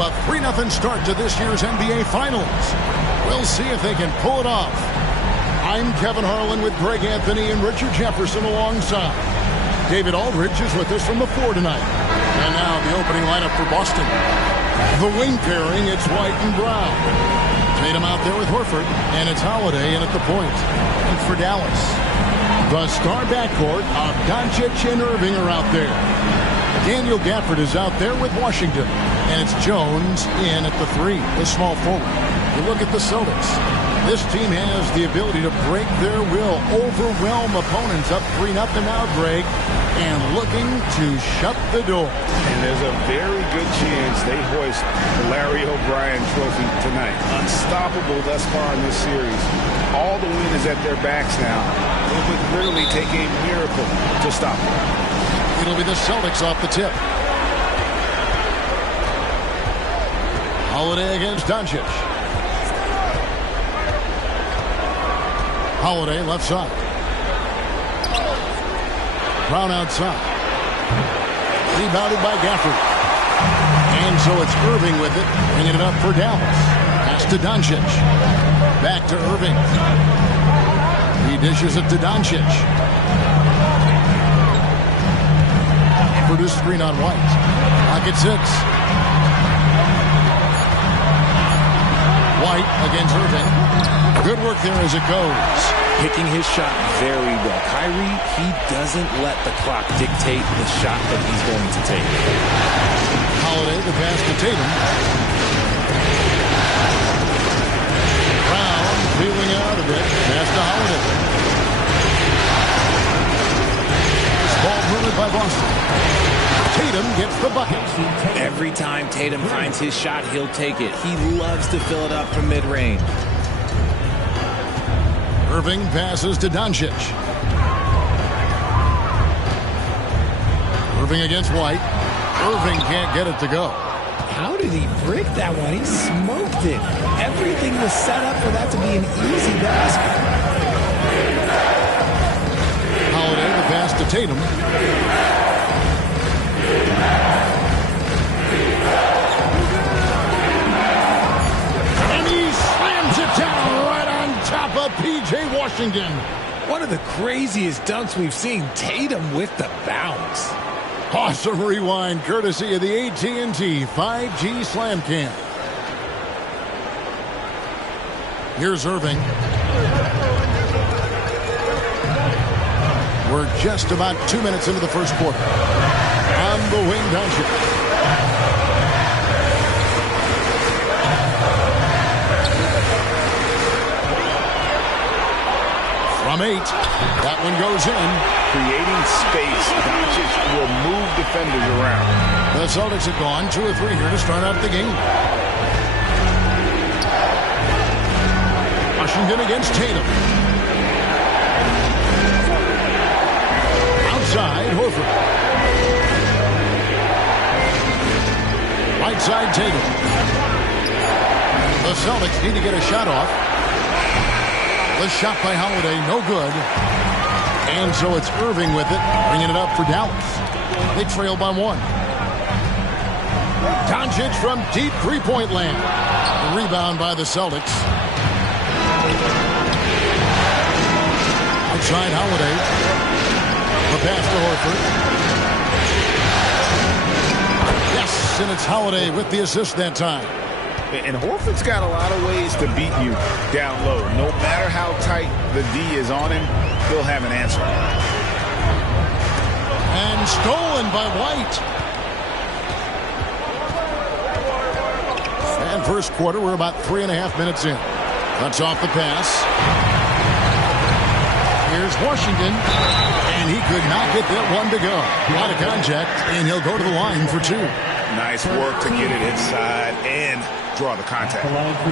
a 3-0 start to this year's NBA Finals. We'll see if they can pull it off. I'm Kevin Harlan with Greg Anthony and Richard Jefferson alongside. David Aldridge is with us from the floor tonight. And now the opening lineup for Boston. The wing pairing, it's White and Brown. Tatum out there with Horford, and it's Holiday in at the point. And for Dallas, the star backcourt of Doncic and Irving are out there. Daniel Gafford is out there with Washington, and it's Jones in at the 3, the small forward. You look at the Celtics. This team has the ability to break their will, overwhelm opponents up 3-0 now, Greg, and looking to shut the door. And there's a very good chance they hoist the Larry O'Brien trophy tonight. Unstoppable thus far in this series. All the wind is at their backs now. It would literally take a miracle to stop them. It'll be the Celtics off the tip. Holiday against Doncic. Holiday left side. Brown outside. Rebounded by Gafford. And so it's Irving with it, bringing it up for Dallas. Pass to Doncic. Back to Irving. He dishes it to Doncic. For this screen on White. Pocket 6. White against Irving. Good work there as it goes. Picking his shot very well. Kyrie, he doesn't let the clock dictate the shot that he's going to take. Holiday, the pass to Tatum. Brown feeling out of it. Pass to Holiday. This ball ruled by Boston. Tatum gets the bucket. Every time Tatum finds his shot, he'll take it. He loves to fill it up from mid-range. Irving passes to Doncic. Irving against White. Irving can't get it to go. How did he break that one? He smoked it. Everything was set up for that to be an easy basket. Holiday, the pass to Tatum. And he slams it down right on top of P.J. Washington. One of the craziest dunks we've seen. Tatum with the bounce. Awesome rewind courtesy of the AT&T 5G Slam Cam. Here's Irving. We're just about 2 minutes into the first quarter. On the wing, Doncic. From 8, that one goes in. Creating space, Doncic will move defenders around. The Celtics have gone 2 or 3 here to start out the game. Washington against Tatum. Outside, Horford. Right side, Tatum. The Celtics need to get a shot off. The shot by Holiday, no good. And so it's Irving with it, bringing it up for Dallas. They trail by 1. Doncic from deep three-point land. The rebound by the Celtics. Outside Holiday. The pass to Horford. Yes, and it's Holiday with the assist that time. And Horford's got a lot of ways to beat you down low. No matter how tight the D is on him, he'll have an answer. And stolen by White. And first quarter, we're about 3.5 minutes in. Cuts off the pass. Here's Washington. And he could not get that one to go. A lot of contact, and he'll go to the line for 2. Nice work to get it inside and draw the contact.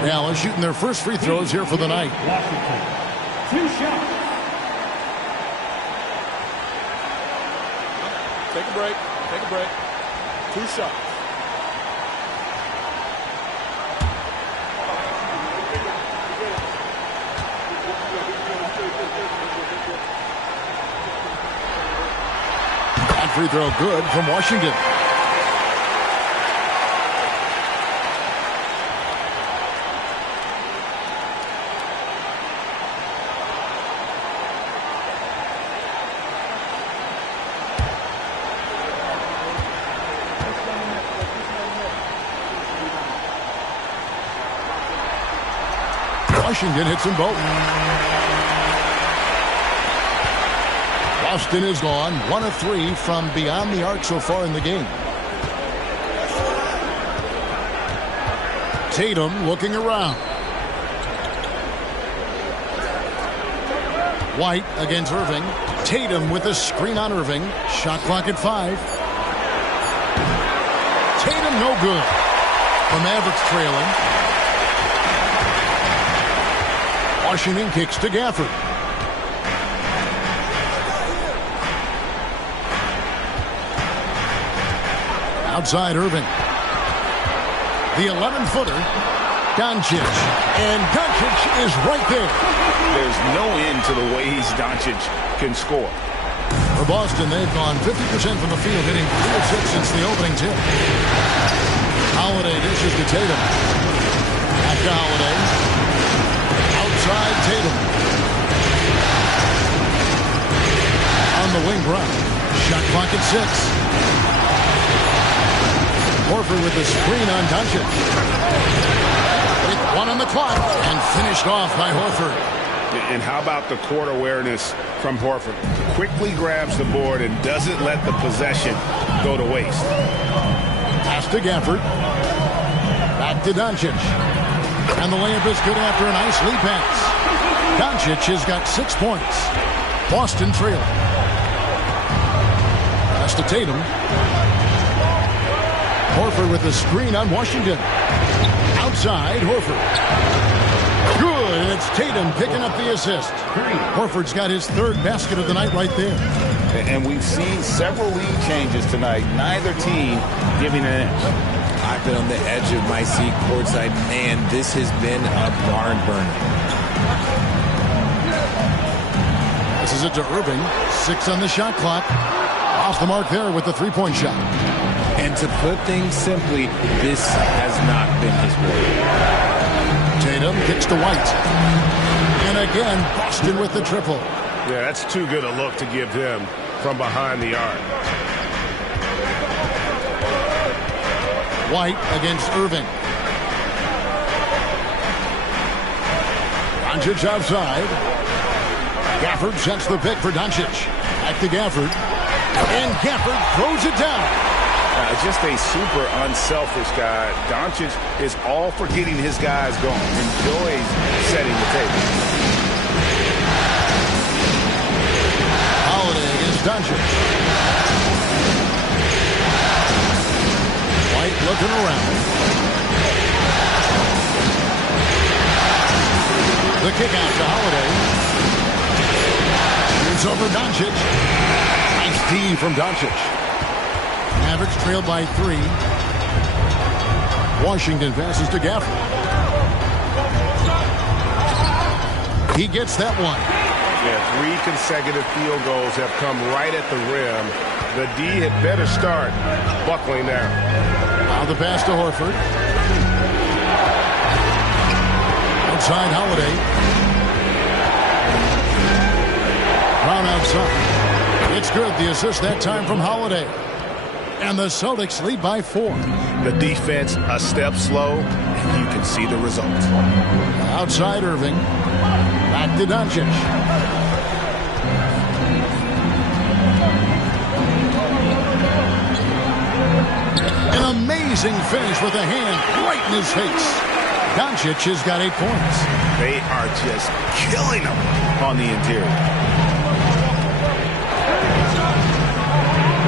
Dallas shooting their first free throws here for the night. Washington, 2 shots. Take a break. Take a break. 2 shots. That free throw good from Washington. Washington hits them both. Boston is gone 1 of 3 from beyond the arc so far in the game. Tatum looking around. White against Irving. Tatum with a screen on Irving. Shot clock at 5. Tatum no good. The Mavericks trailing. Washington kicks to Gafford. Outside Irving. The 11-footer. Doncic. And Doncic is right there. There's no end to the ways Doncic can score. For Boston, they've gone 50% from the field, hitting 3 of 6 since the opening tip. Holiday dishes to Tatum. Back to Holiday. Outside Tatum. On the wing, Brown. Shot clock at 6. Horford with the screen on Doncic. With 1 on the clock and finished off by Horford. And how about the court awareness from Horford? Quickly grabs the board and doesn't let the possession go to waste. Pass to Gafford. Back to Doncic. And the layup is good after a nice lead pass. Doncic has got 6 points. Boston trailing. Pass to Tatum. Horford with the screen on Washington. Outside, Horford. Good, and it's Tatum picking up the assist. Horford's got his 3rd basket of the night right there. And we've seen several lead changes tonight. Neither team giving an inch. I've been on the edge of my seat courtside. Man, this has been a barn burner. This is it to Irving. 6 on the shot clock. Off the mark there with the 3-point shot. And to put things simply, this has not been his work. Tatum kicks to White. And again, Boston with the triple. Yeah, that's too good a look to give him from behind the arc. White against Irving. Doncic outside. Gafford sets the pick for Doncic. Back to Gafford. And Gafford throws it down. Just a super unselfish guy. Doncic is all for getting his guys going. Enjoys setting the table. Holiday against Doncic. White looking around. The kick out to Holiday. Shoots over Doncic. Nice D from Doncic. Mavericks trailed by 3. Washington passes to Gafford. He gets that one. Yeah, 3 consecutive field goals have come right at the rim. The D had better start buckling down. Now the pass to Horford. Outside Holiday. Brown outside. It's good. The assist that time from Holiday. And the Celtics lead by 4. The defense a step slow, and you can see the result. Outside Irving. Back to Doncic. An amazing finish with a hand right in his face. Doncic has got 8 points. They are just killing them on the interior.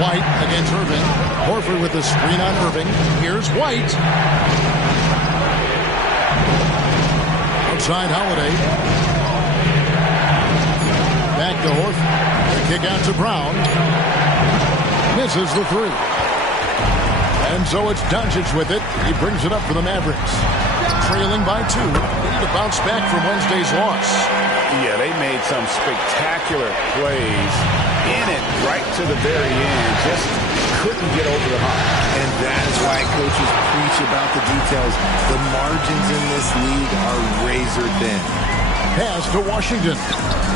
White against Irving. Horford with the screen on Irving. Here's White. Outside Holiday. Back to Horford. The kick out to Brown. Misses the 3. And so it's Doncic with it. He brings it up for the Mavericks. Trailing by 2. They need to bounce back from Wednesday's loss. Yeah, they made some spectacular plays in it right to the very end. Just couldn't get over the hump. And that is why coaches preach about the details. The margins in this league are razor thin. Pass to Washington.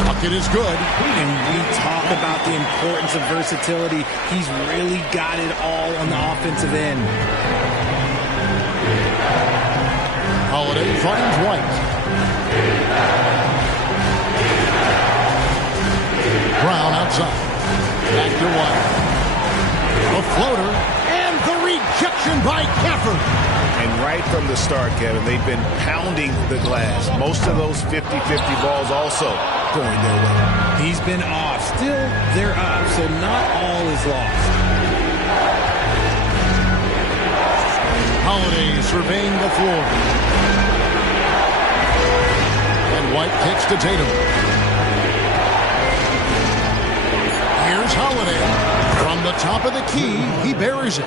Bucket is good. And we talk about the importance of versatility. He's really got it all on the offensive end. Holiday finds White. Brown outside. Back to White. A floater. And the rejection by Gafford. And right from the start, Kevin, they've been pounding the glass. Most of those 50-50 balls also going their way. He's been off. Still, they're up, so not all is lost. Holiday surveying the floor. And White kicks to Tatum. Here's Holiday. From the top of the key, he buries it.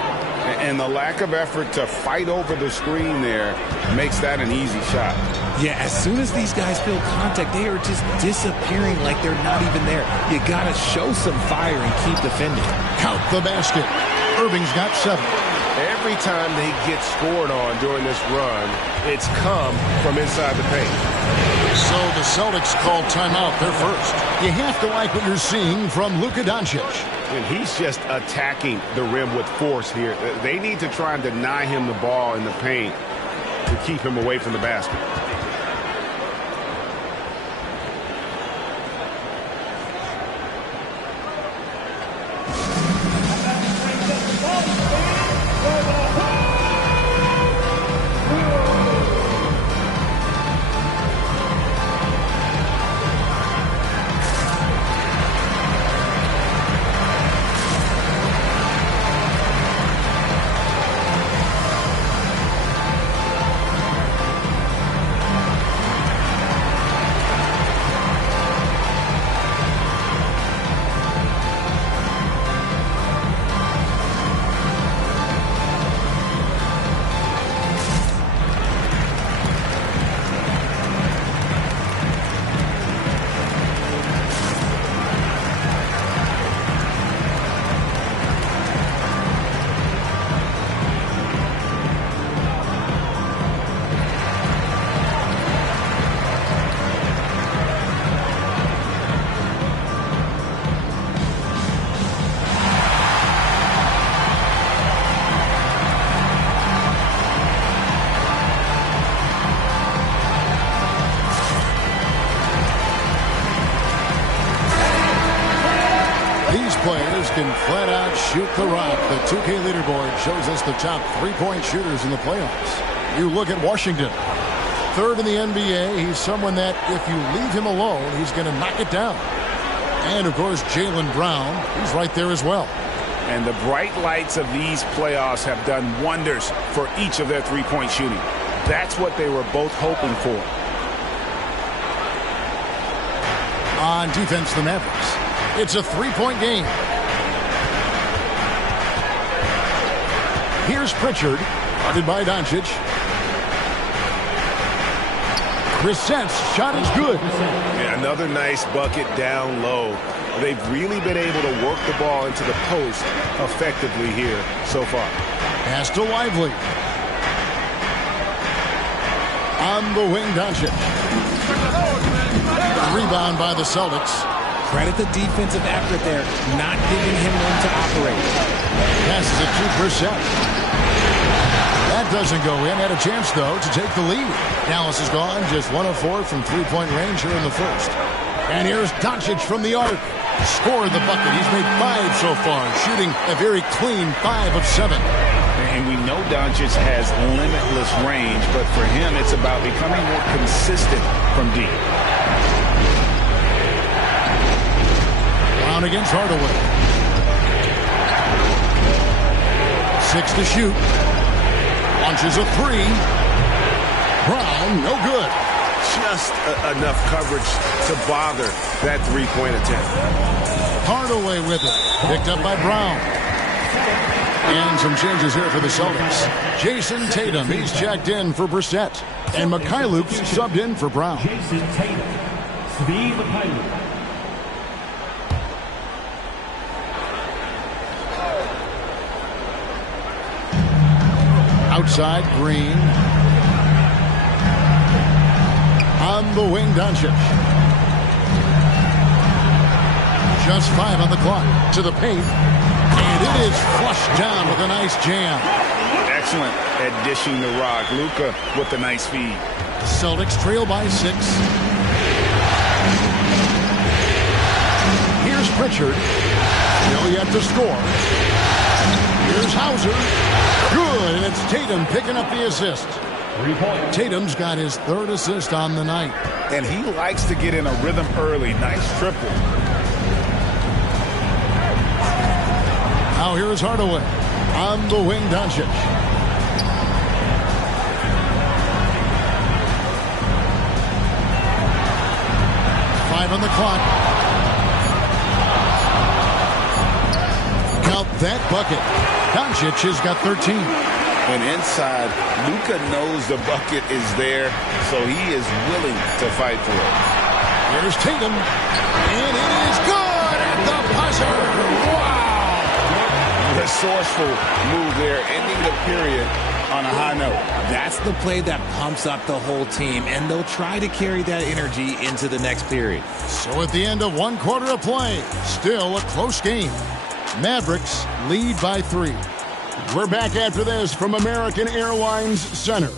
And the lack of effort to fight over the screen there makes that an easy shot. Yeah, as soon as these guys feel contact, they are just disappearing like they're not even there. You got to show some fire and keep defending. Count the basket. Irving's got 7. Every time they get scored on during this run, it's come from inside the paint. So the Celtics call timeout. They're first. You have to like what you're seeing from Luka Doncic. And he's just attacking the rim with force here. They need to try and deny him the ball in the paint to keep him away from the basket. Players can flat out shoot the rock. The 2K leaderboard shows us the top three-point shooters in the playoffs. You look at Washington. Third in the NBA. He's someone that if you leave him alone, he's going to knock it down. And, of course, Jaylen Brown. He's right there as well. And the bright lights of these playoffs have done wonders for each of their three-point shooting. That's what they were both hoping for. On defense, the Mavericks. It's a three-point game. Here's Pritchard, guarded by Doncic. Brissett's shot is good. Yeah, another nice bucket down low. They've really been able to work the ball into the post effectively here so far. Pass to Lively. On the wing, Doncic. Rebound by the Celtics. Credit the defensive effort there, not giving him room to operate. Passes it to Brissett. That doesn't go in. Had a chance, though, to take the lead. Dallas is gone, just 1 of 4 from three-point range here in the first. And here's Doncic from the arc. Scored the bucket. He's made 5 so far, shooting a very clean 5 of 7. And we know Doncic has limitless range, but for him, it's about becoming more consistent from deep. Brown against Hardaway. 6 to shoot. Launches a 3. Brown, no good. Just enough coverage to bother that three-point attempt. Hardaway with it. Picked up by Brown. And some changes here for the Celtics. Jason Tatum, he's checked in for Brissett. And Mikhailuk's subbed in for Brown. Jason Tatum. Svi Mikhailuk. Outside, Green. On the wing, Doncic. Just 5 on the clock. To the paint. And it is flushed down with a nice jam. Excellent at dishing the rock. Luka with the nice feed. Celtics trail by 6. Here's Pritchard. Still yet to score. Here's Hauser. Good, and it's Tatum picking up the assist. Tatum's got his 3rd assist on the night. And he likes to get in a rhythm early. Nice triple. Now here's Hardaway. On the wing, Doncic. On the clock. Count that bucket. Doncic has got 13. And inside, Luka knows the bucket is there, so he is willing to fight for it. Here's Tatum. And it is good at the buzzer. Wow! Resourceful move there, ending the period on a high note. That's the play that pumps up the whole team, and they'll try to carry that energy into the next period. So at the end of 1 quarter of play, still a close game. Mavericks lead by 3. We're back after this from American Airlines Center.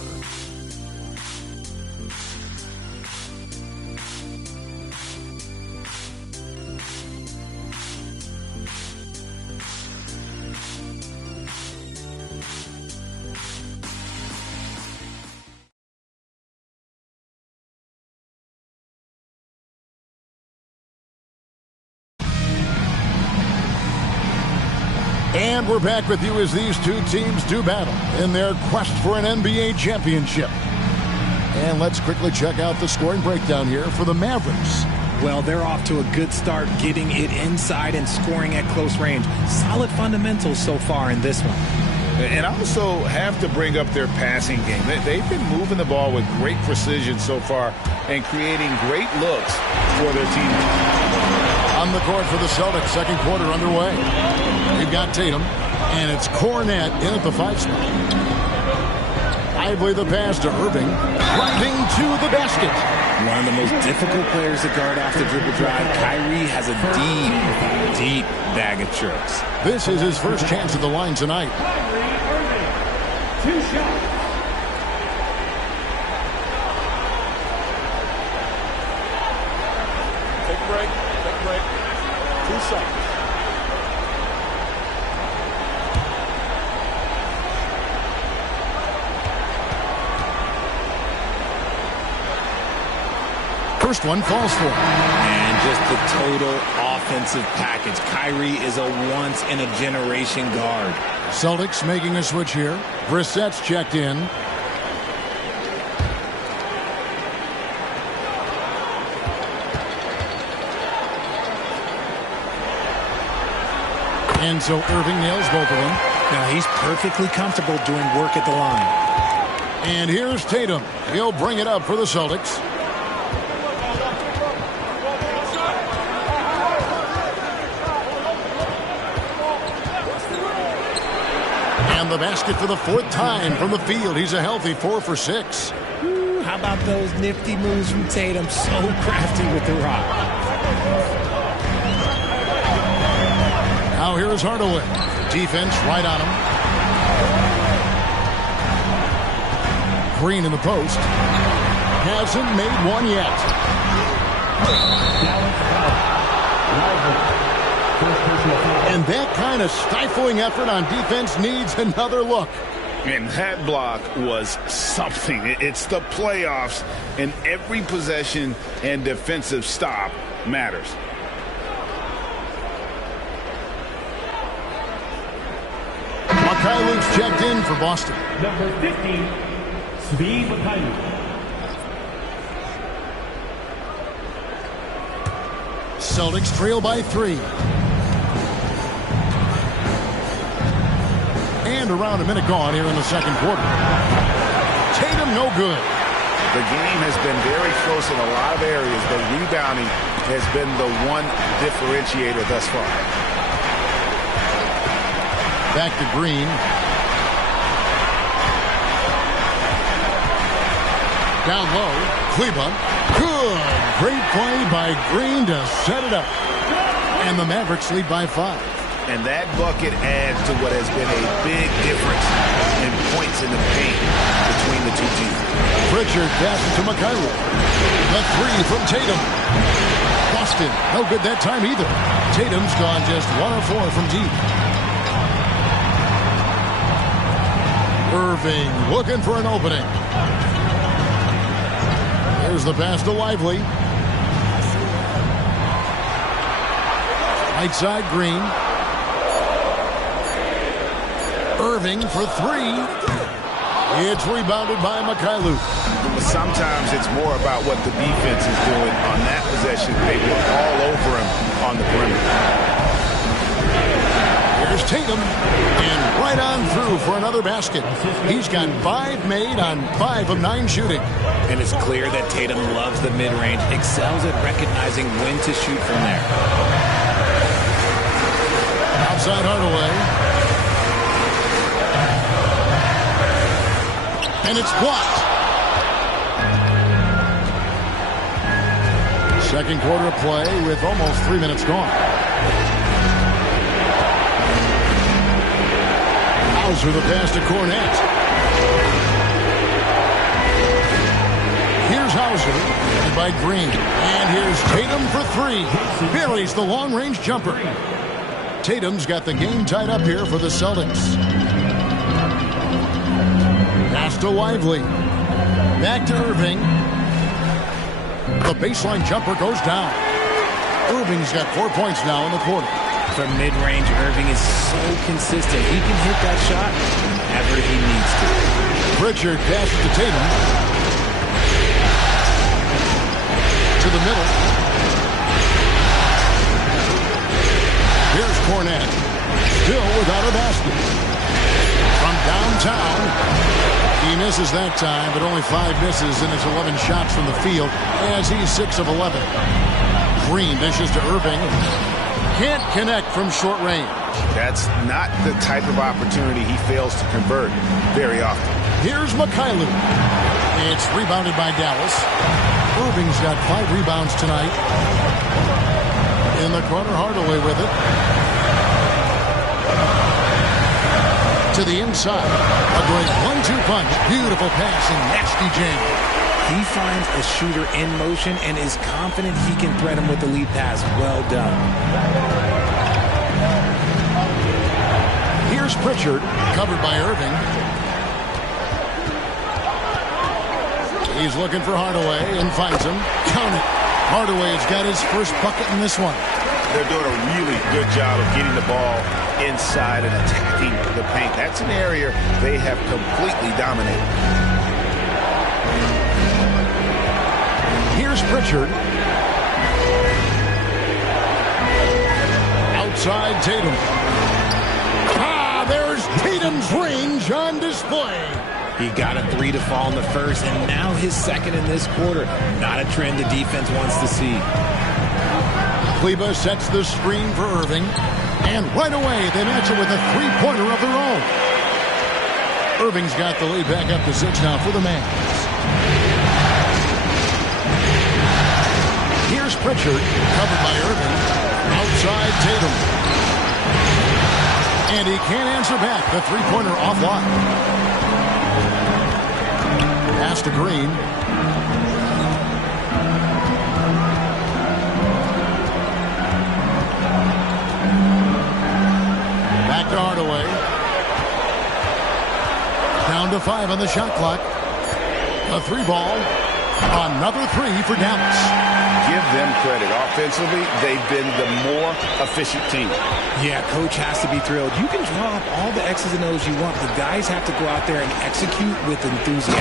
And we're back with you as these two teams do battle in their quest for an NBA championship. And let's quickly check out the scoring breakdown here for the Mavericks. Well, they're off to a good start getting it inside and scoring at close range. Solid fundamentals so far in this one. And I also have to bring up their passing game. They've been moving the ball with great precision so far and creating great looks for their team. On the court for the Celtics, 2nd quarter underway. We've got Tatum, and it's Cornette in at the 5 spot. Lively the pass to Irving, driving to the basket. One of the most difficult players to guard off the dribble drive. Kyrie has a deep bag of tricks. This is his first chance at the line tonight. 2 shots. Take a break. 2 shots. First one falls for him. And just the total offensive package. Kyrie is a once-in-a-generation guard. Celtics making a switch here. Brissett's checked in. And so Irving nails both of them. Now he's perfectly comfortable doing work at the line. And here's Tatum. He'll bring it up for the Celtics. And the basket for the 4th time from the field. He's a healthy 4 for 6. Ooh, how about those nifty moves from Tatum? So crafty with the rock. Now here is Hardaway. Defense right on him. Green in the post. Hasn't made one yet. And that kind of stifling effort on defense needs another look. And that block was something. It's the playoffs, and every possession and defensive stop matters. Mikhailov's checked in for Boston. Number 15, Svi Mikhailov. Celtics trail by 3. And around a minute gone here in the 2nd quarter. Tatum no good. The game has been very close in a lot of areas, but rebounding has been the one differentiator thus far. Back to Green. Down low. Kleba. Good. Great play by Green to set it up. And the Mavericks lead by 5. And that bucket adds to what has been a big difference in points in the paint between the two teams. Pritchard passes to Mikhailuk. The three from Tatum. Boston, no good that time either. Tatum's gone just 1 of 4 from deep. Irving looking for an opening. There's the pass to Lively. Right side, Green. Irving for 3. It's rebounded by Mikhailuk. But sometimes it's more about what the defense is doing on that possession. They were all over him on the perimeter. Here's Tatum, and right on through for another basket. He's got 5 made on 5 of 9 shooting. And it's clear that Tatum loves the mid-range, excels at recognizing when to shoot from there. Outside Hardaway. And it's blocked. Second quarter of play with almost 3 minutes gone. Hauser the pass to Cornette. Here's Hauser and by Green. And here's Tatum for 3. Buries the long-range jumper. Tatum's got the game tied up here for the Celtics. Pass to Lively. Back to Irving. The baseline jumper goes down. Irving's got 4 points now in the quarter. From mid-range, Irving is so consistent. He can hit that shot whenever he needs to. Pritchard passes to Tatum. To the middle. Here's Cornette. Still without a basket. From downtown. He misses that time, but only 5 misses in his 11 shots from the field as he's 6 of 11. Green dishes to Irving. Can't connect from short range. That's not the type of opportunity he fails to convert very often. Here's Mikhailuk. It's rebounded by Dallas. Irving's got 5 rebounds tonight. In the corner, Hardaway with it. To the inside. A great 1-2 punch. Beautiful pass and nasty jam. He finds a shooter in motion and is confident he can thread him with the lead pass. Well done. Here's Pritchard, covered by Irving. He's looking for Hardaway and finds him. Count it. Hardaway has got his first bucket in this one. They're doing a really good job of getting the ball inside and attacking the paint. That's an area they have completely dominated. Here's Pritchard. Outside Tatum. There's Tatum's range on display. He got a 3 to fall in the first, and now his second in this quarter. Not a trend the defense wants to see. Kleber sets the screen for Irving. And right away, they match it with a 3-pointer of their own. Irving's got the lead back up to 6 now for the Mavs. Here's Pritchard, covered by Irving. Outside Tatum. And he can't answer back. The 3-pointer offline. Pass to Green. Back to Hardaway. Down to 5 on the shot clock. A 3 ball. Another 3 for Dallas. Give them credit. Offensively, they've been the more efficient team. Yeah, coach has to be thrilled. You can draw up all the X's and O's you want. The guys have to go out there and execute with enthusiasm.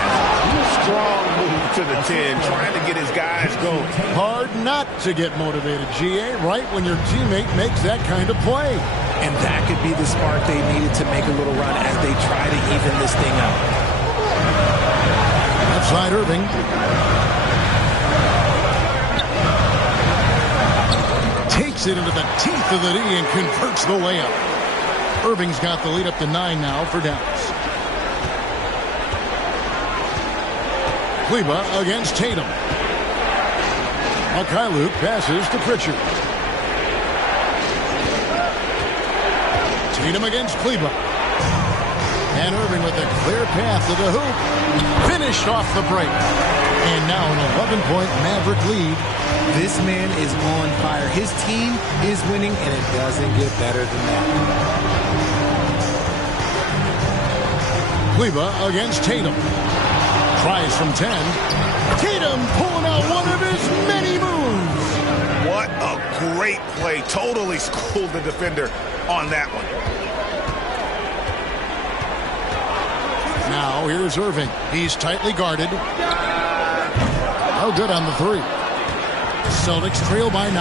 Strong move to the 10, trying to get his guys going. Hard not to get motivated, GA, right when your teammate makes that kind of play. And that could be the spark they needed to make a little run as they try to even this thing out. Outside Irving. Takes it into the teeth of the D and converts the layup. Irving's got the lead up to 9 now for Dallas. Kleber against Tatum. Mikhailuk passes to Pritchard. Tatum against Kleber. And Irving with a clear path to the hoop. Finished off the break. And now an 11-point Maverick lead. This man is on fire. His team is winning, and it doesn't get better than that. Kleba against Tatum. Tries from 10. Tatum pulling out one of his many moves. What a great play. Totally schooled the defender on that one. Now here's Irving. He's tightly guarded. Oh, good on the three. Celtics trail by 9.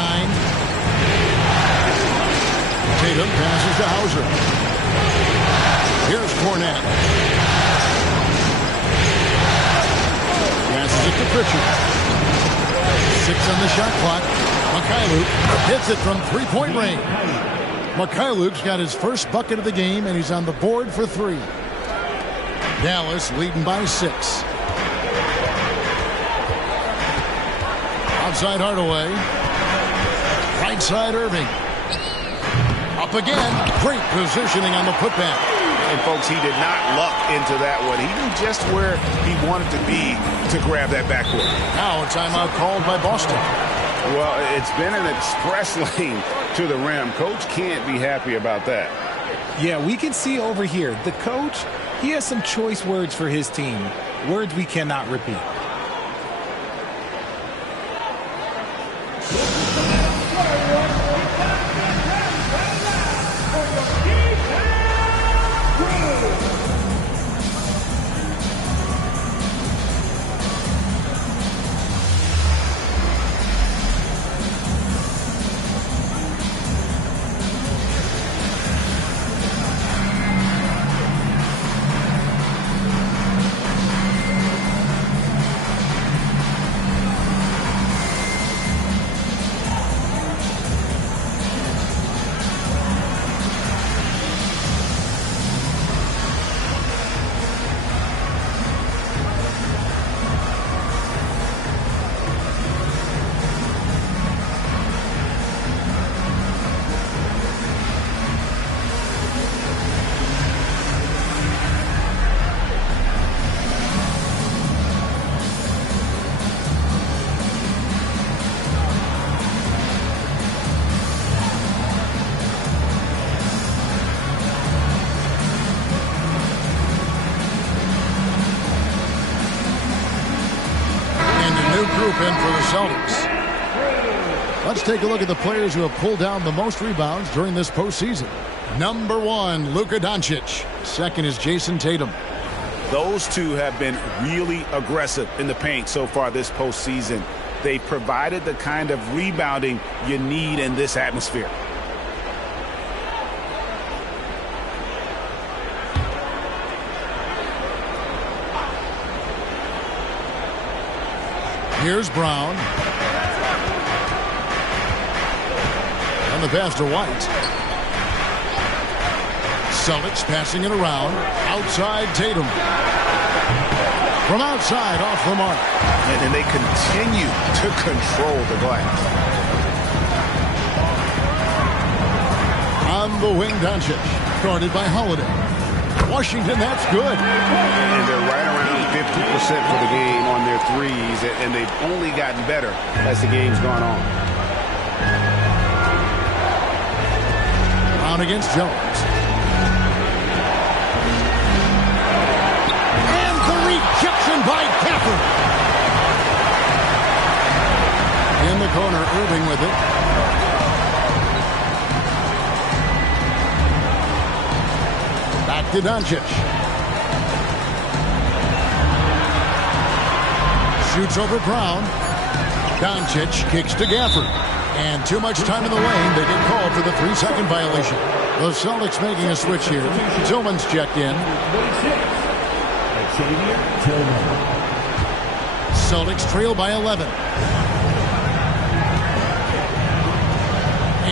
Tatum passes to Hauser. Here's Cornette. Passes it to Pritchard. 6 on the shot clock. Mikhailuk hits it from three-point range. Mikhailuk's got his first bucket of the game, and he's on the board for 3. Dallas leading by 6. Outside Hardaway. Right side Irving. Up again. Great positioning on the putback. And folks, he did not luck into that one. He knew just where he wanted to be to grab that backboard. Now a timeout called by Boston. Well, it's been an express lane to the rim. Coach can't be happy about that. Yeah, we can see over here, the coach, he has some choice words for his team. Words we cannot repeat. Group in for the Celtics. Let's take a look at the players who have pulled down the most rebounds during this postseason. Number 1, Luka Doncic. Second is Jason Tatum. Those two have been really aggressive in the paint so far this postseason. They provided the kind of rebounding you need in this atmosphere. Here's Brown. And the pass to White. Celtics passing it around. Outside Tatum. From outside, off the mark. And they continue to control the glass. On the wing, Doncic. Guarded by Holiday. Washington, that's good. And they're right around 50% for the game on their threes, and they've only gotten better as the game's gone on. Brown against Jones. And the rejection by Gafford. In the corner, Irving with it. Back to Doncic. Shoots over Brown. Doncic kicks to Gafford. And too much time in the lane. They get called for the 3-second violation. The Celtics making a switch here. Tillman's checked in. Celtics trail by 11.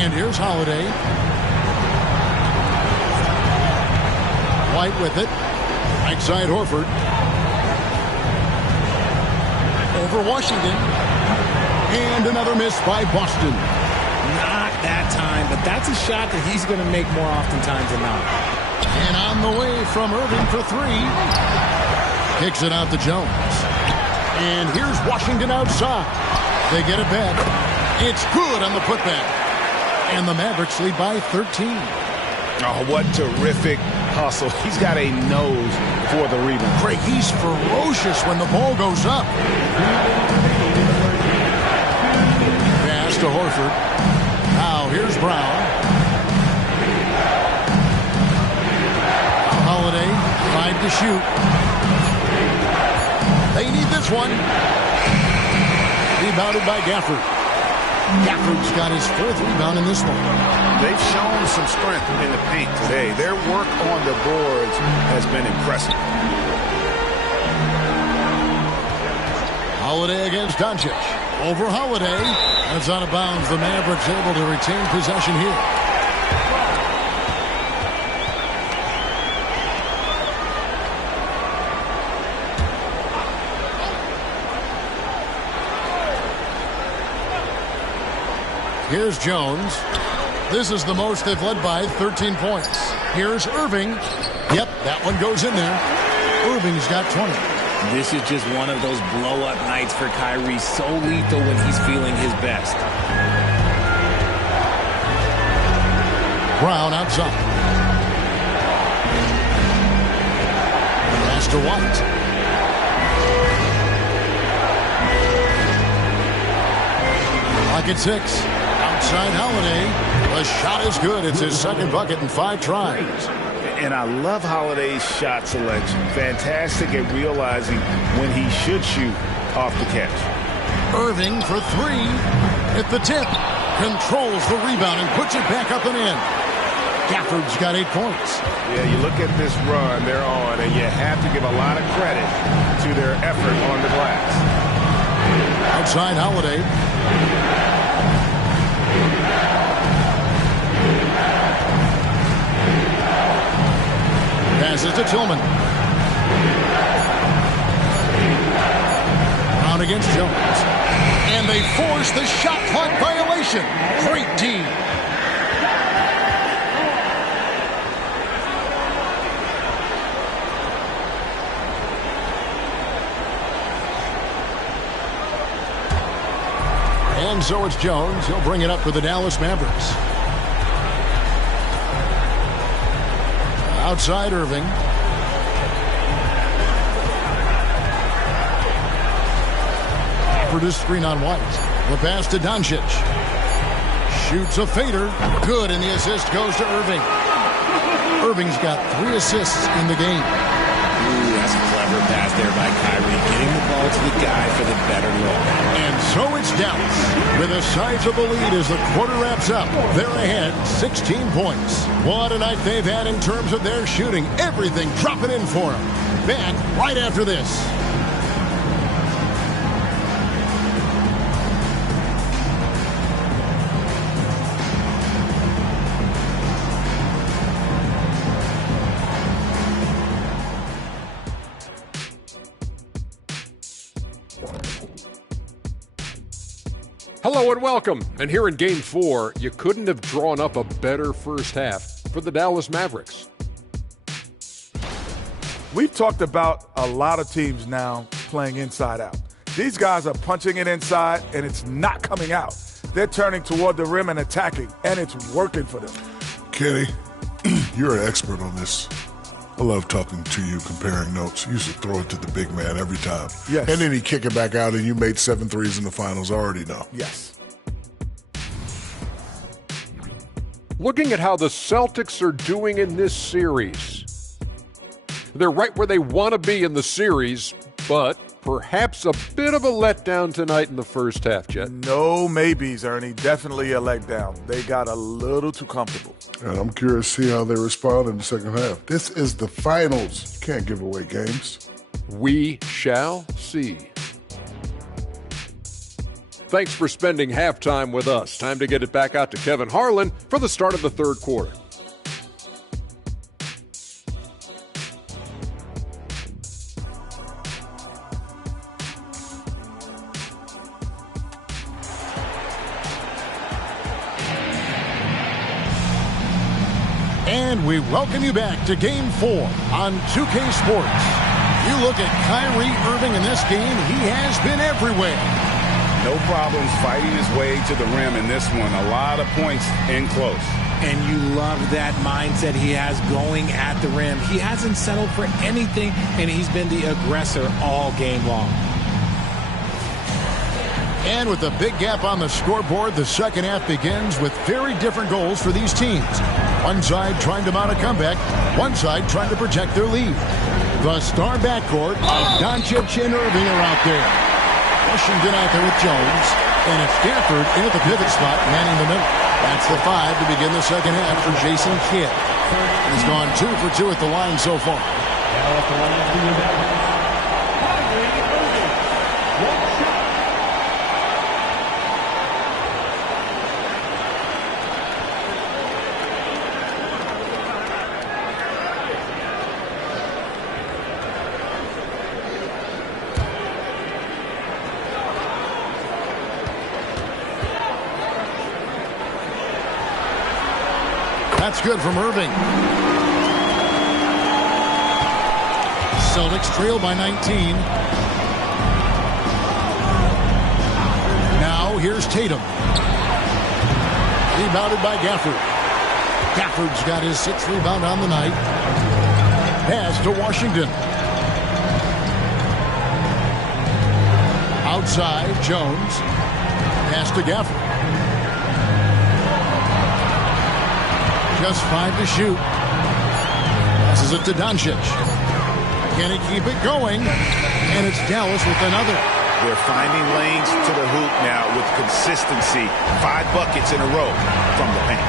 And here's Holiday. White with it. Right side Horford. Over Washington. And another miss by Boston. Not that time, but that's a shot that he's going to make more oftentimes than not. And on the way from Irving for three. Kicks it out to Jones. And here's Washington outside. They get it back. It's good on the putback. And the Mavericks lead by 13. Oh, what terrific hustle. He's got a nose for the rebound. Craig, he's ferocious when the ball goes up. Pass to Horford. Now here's Brown. Holiday tried to shoot. They need this one. Rebounded by Gafford. Gafford's got his fourth rebound in this one. They've shown some strength in the paint today. Their work on the boards has been impressive. Holiday against Doncic. Over Holiday. That's out of bounds. The Mavericks able to retain possession here. Here's Jones. This is the most they've led by, 13 points. Here's Irving. Yep, that one goes in there. Irving's got 20. This is just one of those blow-up nights for Kyrie. So lethal when he's feeling his best. Brown outside. Pass to White. Lock at 6. Outside Holiday. The shot is good. It's his second bucket in 5 tries. And I love Holiday's shot selection. Fantastic at realizing when he should shoot off the catch. Irving for 3. At the tip. Controls the rebound and puts it back up and in. Gafford's got 8 points. Yeah, you look at this run they're on, and you have to give a lot of credit to their effort on the glass. Outside Holiday. Passes to Tillman. Brown against Jones. And they force the shot clock violation. Great D. And so it's Jones. He'll bring it up for the Dallas Mavericks. Outside Irving. For this screen on White. The pass to Doncic. Shoots a fader. Good, and the assist goes to Irving. Irving's got 3 assists in the game. Ooh, that's a clever pass there by Kyrie. Getting the ball to the guy for the better look. And so it's Dallas with a sizable lead as the quarter wraps up. They're ahead 16 points. What a night they've had in terms of their shooting. Everything dropping in for them. Back right after this. Hello and welcome. And here in Game 4, you couldn't have drawn up a better first half for the Dallas Mavericks. We've talked about a lot of teams now playing inside out. These guys are punching it inside, and it's not coming out. They're turning toward the rim and attacking, and it's working for them. Kenny, you're an expert on this. I love talking to you, comparing notes. You used to throw it to the big man every time. Yes. And then he'd kick it back out, and you made 7 threes in the finals. I already know. Yes. Looking at how the Celtics are doing in this series, they're right where they want to be in the series, but perhaps a bit of a letdown tonight in the first half, Jet. No maybes, Ernie. Definitely a letdown. They got a little too comfortable. And I'm curious to see how they respond in the second half. This is the finals. You can't give away games. We shall see. Thanks for spending halftime with us. Time to get it back out to Kevin Harlan for the start of the third quarter. And we welcome you back to Game 4 on 2K Sports. You look at Kyrie Irving in this game, he has been everywhere. No problems fighting his way to the rim in this one. A lot of points in close. And you love that mindset he has going at the rim. He hasn't settled for anything, and he's been the aggressor all game long. And with a big gap on the scoreboard, the second half begins with very different goals for these teams. One side trying to mount a comeback, one side trying to protect their lead. The star backcourt of Doncic and Irving are out there. Washington out there with Jones, and it's Gafford in at the pivot spot, manning the middle. That's the 5 to begin the second half for Jason Kidd. He's gone 2 for 2 at the line so far. That's good from Irving. Celtics trail by 19. Now here's Tatum. Rebounded by Gafford. Gafford's got his 6th rebound on the night. Pass to Washington. Outside, Jones. Pass to Gafford. Just 5 to shoot. Passes it to Doncic. Can he keep it going? And it's Dallas with another. They're finding lanes to the hoop now with consistency. 5 buckets in a row from the paint.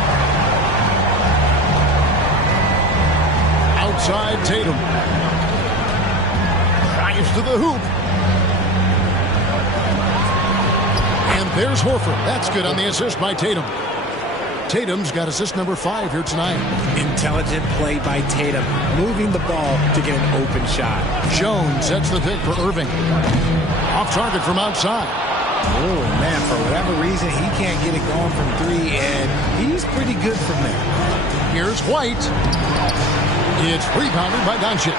Outside Tatum. Drives to the hoop. And there's Horford. That's good on the assist by Tatum. Tatum's got assist number 5 here tonight. Intelligent play by Tatum, moving the ball to get an open shot. Jones sets the pick for Irving. Off target from outside. Oh, man, for whatever reason, he can't get it going from 3, and he's pretty good from there. Here's White. It's rebounded by Doncic.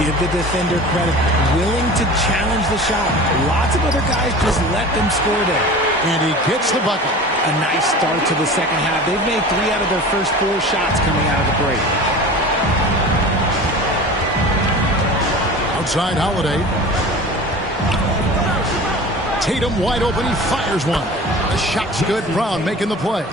Give the defender credit. Willing to challenge the shot. Lots of other guys just let them score there. And he gets the bucket. A nice start to the second half. They've made 3 out of their first 4 shots coming out of the break. Outside Holiday. Tatum wide open. He fires one. The shot's good. Brown making the play.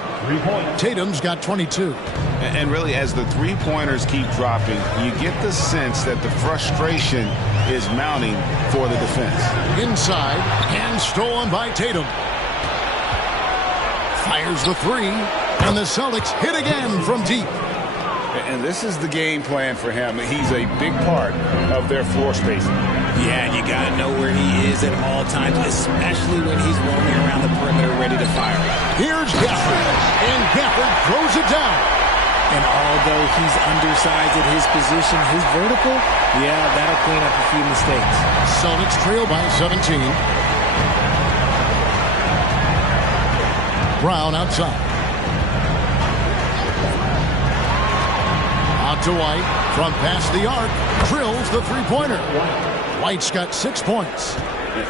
Tatum's got 22. And really, as the 3-pointers keep dropping, you get the sense that the frustration is mounting for the defense. Inside, and stolen by Tatum. Fires the 3, and the Celtics hit again from deep. And this is the game plan for him. He's a big part of their floor spacing. Yeah, you got to know where he is at all times, especially when he's roaming around the perimeter ready to fire. Here's Gafford, and Gafford throws it down. And although he's undersized at his position, his vertical, yeah, that'll clean up a few mistakes. Celtics trail by 17. Brown outside. Out to White. From past the arc. Drills the 3-pointer. White's got 6 points.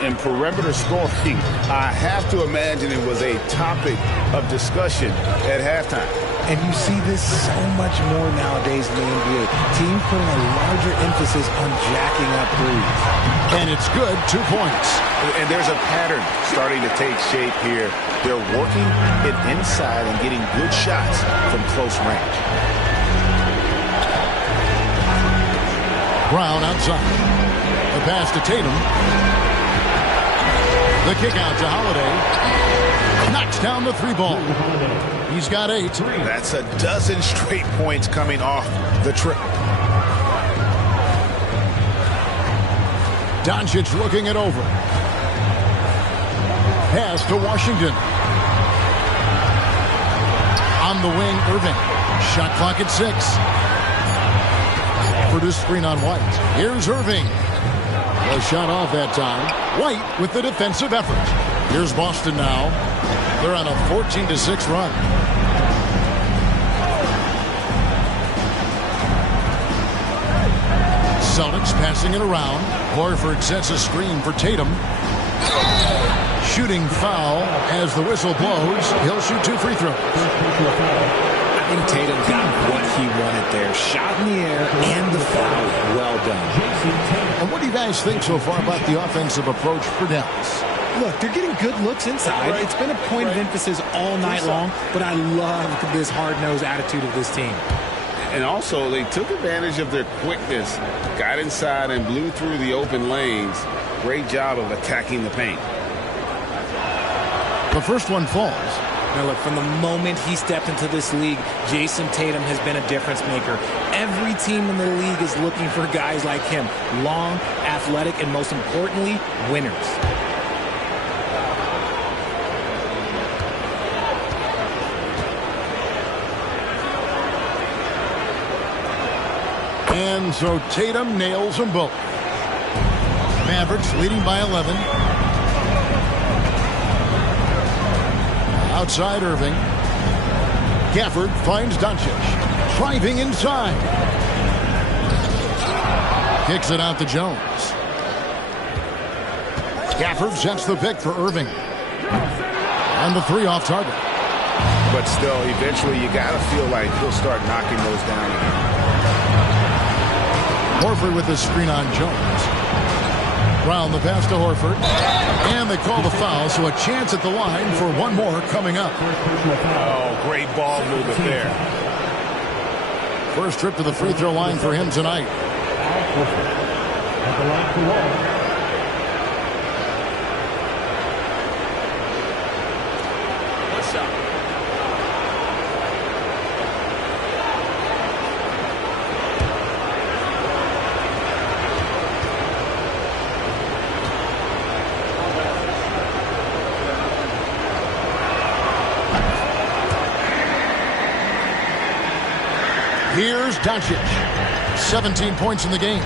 In perimeter scoring, I have to imagine it was a topic of discussion at halftime. And you see this so much more nowadays in the NBA. Teams putting a larger emphasis on jacking up threes. And it's good, 2 points. And there's a pattern starting to take shape here. They're working it inside and getting good shots from close range. Brown outside. The pass to Tatum. The kick out to Holiday. Knocks down the 3-ball. He's got 8. That's a dozen straight points coming off the trip. Doncic looking it over. Pass to Washington. On the wing, Irving. Shot clock at 6. For the screen on White. Here's Irving. Was shot off that time. White with the defensive effort. Here's Boston now. They're on a 14-6 run. Celtics passing it around. Horford sets a screen for Tatum. Shooting foul as the whistle blows. He'll shoot 2 free throws. I think Tatum got what he wanted there. Shot in the air and the foul. Well done. And what do you guys think so far about the offensive approach for Dallas? Look, they're getting good looks inside. It's been a point of emphasis all night long, but I love this hard-nosed attitude of this team. And also, they took advantage of their quickness, got inside and blew through the open lanes. Great job of attacking the paint. The first one falls. Now look, from the moment he stepped into this league, Jason Tatum has been a difference maker. Every team in the league is looking for guys like him. Long, athletic, and most importantly, winners. And so Tatum nails them both. Mavericks leading by 11. Outside Irving. Gafford finds Doncic. Driving inside. Kicks it out to Jones. Gafford sets the pick for Irving. And the 3 off target. But still, eventually you got to feel like he'll start knocking those down again. Horford with the screen on Jones. Brown the pass to Horford. And they call the foul, so a chance at the line for one more coming up. Oh, great ball movement there. First trip to the free throw line for him tonight. At the line for one. Here's Doncic. 17 points in the game.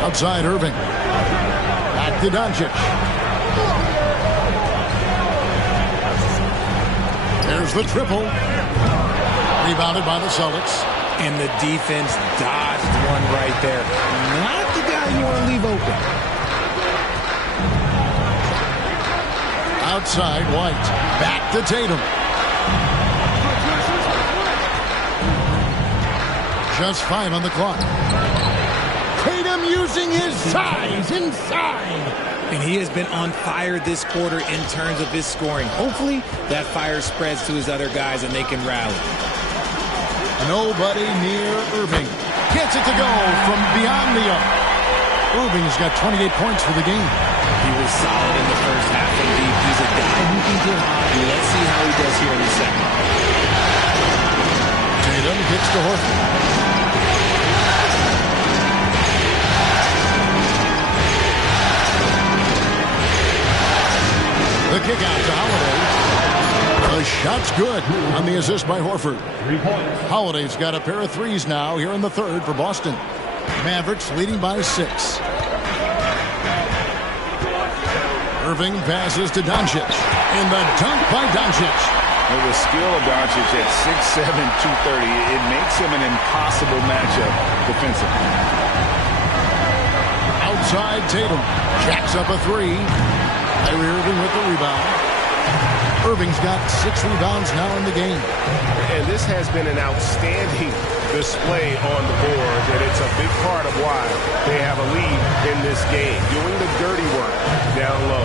Outside Irving. Back to Doncic. There's the triple. Rebounded by the Celtics. And the defense dodged one right there. Not the guy you want to leave open. Outside White. Back to Tatum. Just 5 on the clock. Tatum using his size inside. And he has been on fire this quarter in terms of his scoring. Hopefully that fire spreads to his other guys and they can rally. Nobody near Irving. Gets it to go from beyond the arc. Irving's got 28 points for the game. He was solid in the first half and deep. He's a guy who can get hot. Let's see how he does here in the second. Tatum gets to Horford. The kick out to Holiday. The shot's good on the assist by Horford. 3 points. Holiday's got a pair of threes now here in the third for Boston. Mavericks leading by 6. Irving passes to Doncic. And the dunk by Doncic. With the skill of Doncic at 6'7", 230, it makes him an impossible matchup defensively. Outside Tatum. Jacks up a 3. Kyrie Irving with the rebound. Irving's got 6 rebounds now in the game. And this has been an outstanding display on the boards, and it's a big part of why they have a lead in this game, doing the dirty work down low.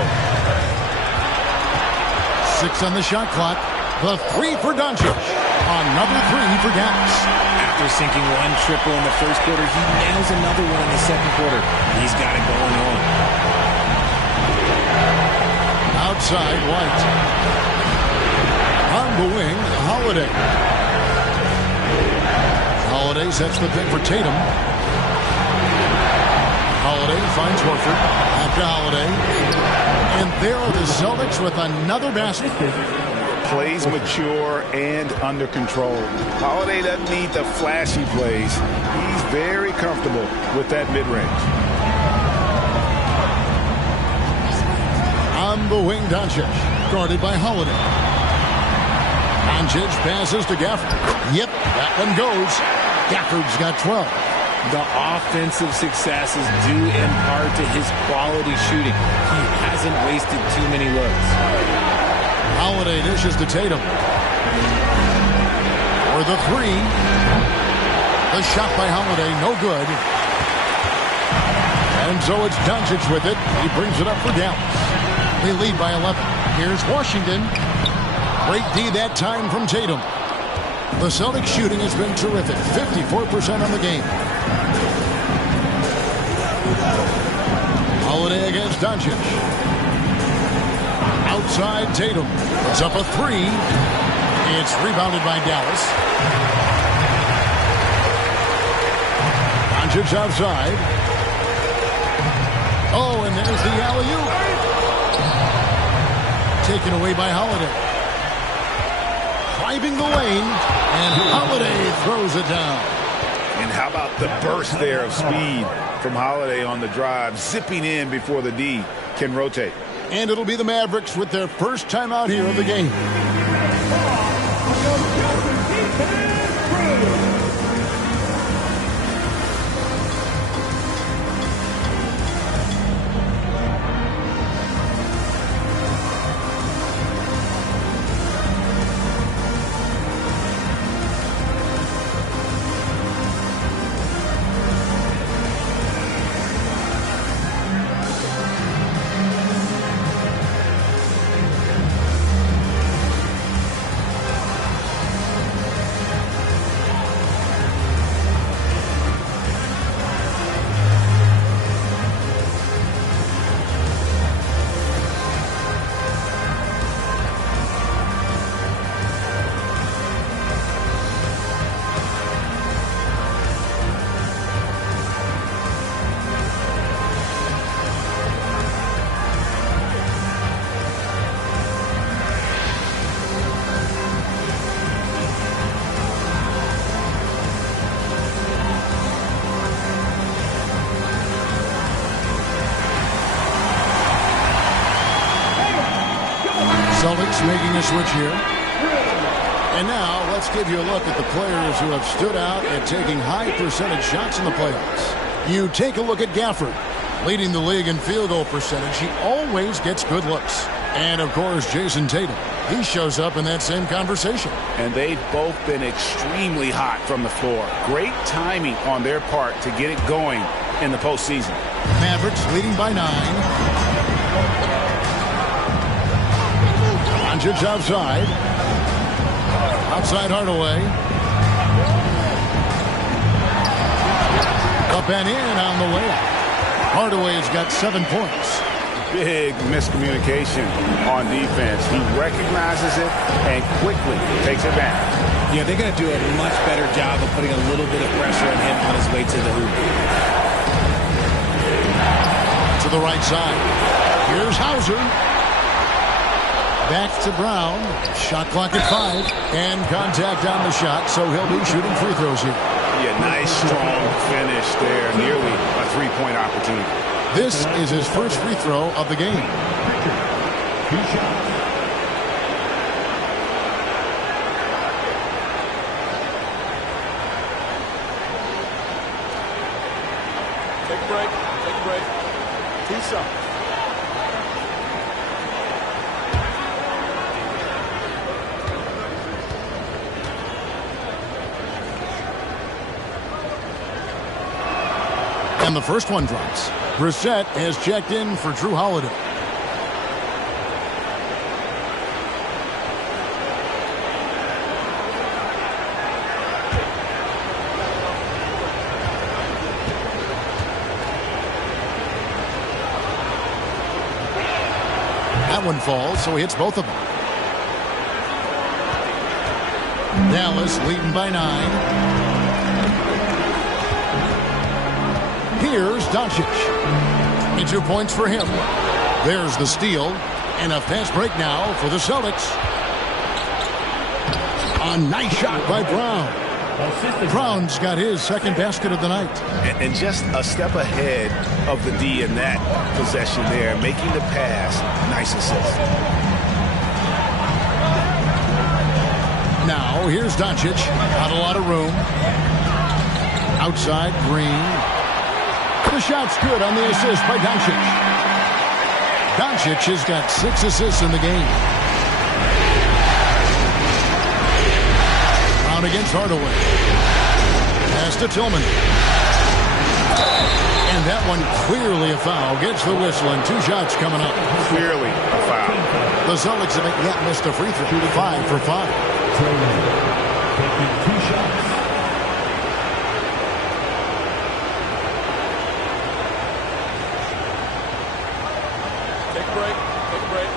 6 on the shot clock. The 3 for Doncic. Another 3 for Dallas. After sinking one triple in the first quarter, he nails another one in the second quarter. He's got it going on. Outside White. On the wing, Holiday. Holiday sets the pick for Tatum. Holiday finds Horford. Back to Holiday. And there are the Celtics with another basket. Plays mature and under control. Holiday doesn't need the flashy plays. He's very comfortable with that mid-range. On the wing, Doncic. Guarded by Holiday. Doncic passes to Gafford. Yep, that one goes. Gafford's got 12. The offensive success is due in part to his quality shooting. He hasn't wasted too many looks. Holiday dishes to Tatum. For the three. The shot by Holiday, no good. And so it's Doncic with it. He brings it up for Dallas. They lead by 11. Here's Washington. Great D that time from Tatum. The Celtics shooting has been terrific. 54% on the game. Holiday against Doncic. Outside Tatum. It's up a three. It's rebounded by Dallas. Doncic outside. Oh, and there's the alley-oop. Taken away by Holiday. Driving the lane, and Holiday throws it down. And how about the burst there of speed from Holiday on the drive, zipping in before the D can rotate. And it'll be the Mavericks with their first time out here of the game. Celtics making a switch here. And now let's give you a look at the players who have stood out at taking high percentage shots in the playoffs. You take a look at Gafford, leading the league in field goal percentage. He always gets good looks. And of course, Jason Tatum. He shows up in that same conversation. And they've both been extremely hot from the floor. Great timing on their part to get it going in the postseason. Mavericks leading by 9. Doncic outside. Outside Hardaway. Up and in on the layup. Hardaway's got 7 points. Big miscommunication on defense. He recognizes it and quickly takes advantage. Yeah, they're going to do a much better job of putting a little bit of pressure on him on his way to the hoop. To the right side. Here's Hauser. Back to Brown. Shot clock at 5. And contact on the shot, so he'll be shooting free throws here. Yeah, nice, strong finish there. Nearly a three-point opportunity. This is his first free throw of the game. Take a break. Take a break. Peace up. And the first one drops. Brissett has checked in for Drew Holiday. That one falls, so he hits both of them. Dallas leading by 9. Here's Doncic. 2 points for him. There's the steal. And a fast break now for the Celtics. A nice shot by Brown. Brown's got his second basket of the night. And just a step ahead of the D in that possession there, making the pass. Nice assist. Now, here's Doncic. Not a lot of room. Outside, Green. The shot's good on the assist by Doncic. Doncic has got 6 assists in the game. Brown against Hardaway. Pass to Tillman. And that one clearly a foul. Gets the whistle and 2 shots coming up. Clearly a foul. The Celtics have yet missed a free throw. 5 for 5. Taking 2 shots. Take a break. Take a break.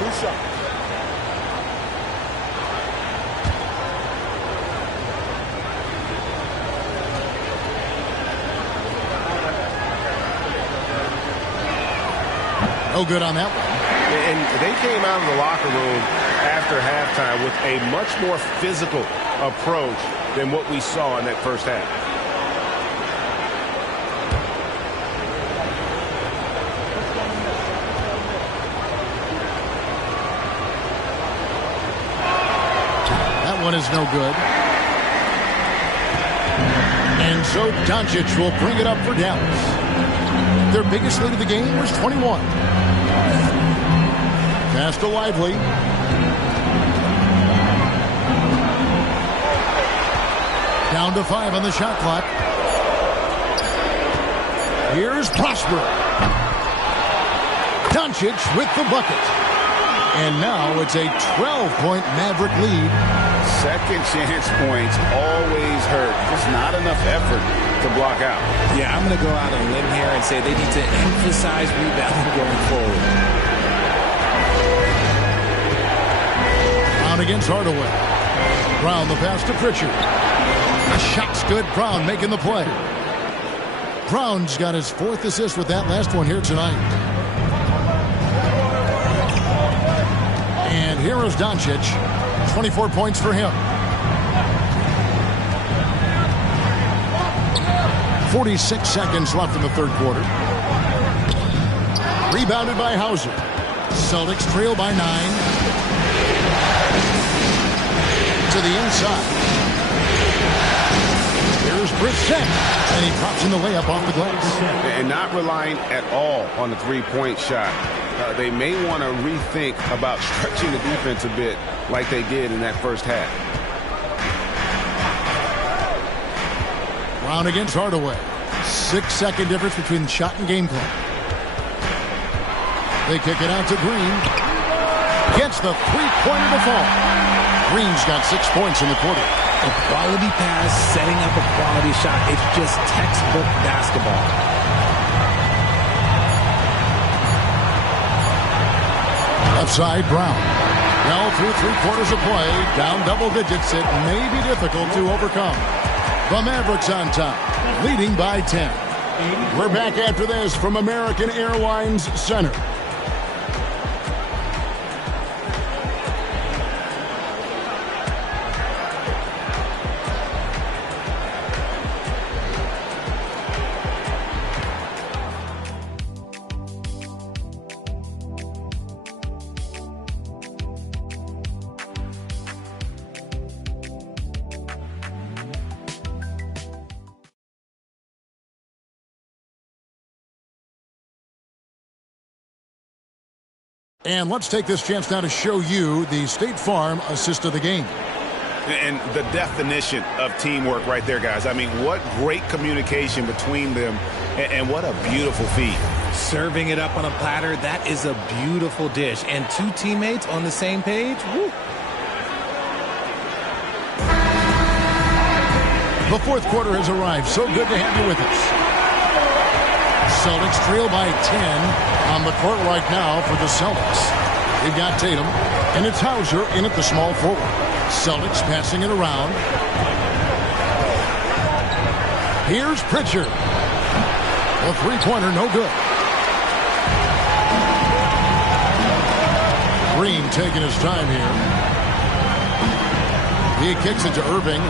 2 shots. No good on that one. And they came out of the locker room after halftime with a much more physical approach than what we saw in that first half. That one is no good. And so Doncic will bring it up for Dallas. Their biggest lead of the game was 21. Pass to Lively. Down to 5 on the shot clock. Here's Prosper. Doncic with the bucket. And now it's a 12-point Maverick lead. Second chance points always hurt. Just not enough effort to block out. Yeah, I'm going to go out on a limb here and say they need to emphasize rebounding going forward. Brown against Hardaway. Brown the pass to Pritchard. The shot's good. Brown making the play. Brown's got his 4th assist with that last one here tonight. And here is Doncic. 24 points for him. 46 seconds left in the third quarter. Rebounded by Hauser. Celtics trail by 9. To the inside. Here's Brissett. And he drops in the layup off the glass. And not relying at all on the three-point shot. They may want to rethink about stretching the defense a bit like they did in that first half. Brown against Hardaway. 6-second difference between shot and game clock. They kick it out to Green. Gets the three-pointer to fall. Green's got 6 points in the quarter. A quality pass, setting up a quality shot. It's just textbook basketball. Left side, Brown. Well, through 3/4 of play, down double digits, it may be difficult to overcome. The Mavericks on top, leading by 10. We're back after this from American Airlines Center. And let's take this chance now to show you the State Farm assist of the game. And the definition of teamwork right there, guys. I mean, what great communication between them, and what a beautiful feat. Serving it up on a platter, that is a beautiful dish. And 2 teammates on the same page, woo. The fourth quarter has arrived. So good to have you with us. Celtics trail by 10 on the court right now for the Celtics. They've got Tatum, and it's Hauser in at the small forward. Celtics passing it around. Here's Pritchard. A three-pointer, no good. Green taking his time here. He kicks it to Irving.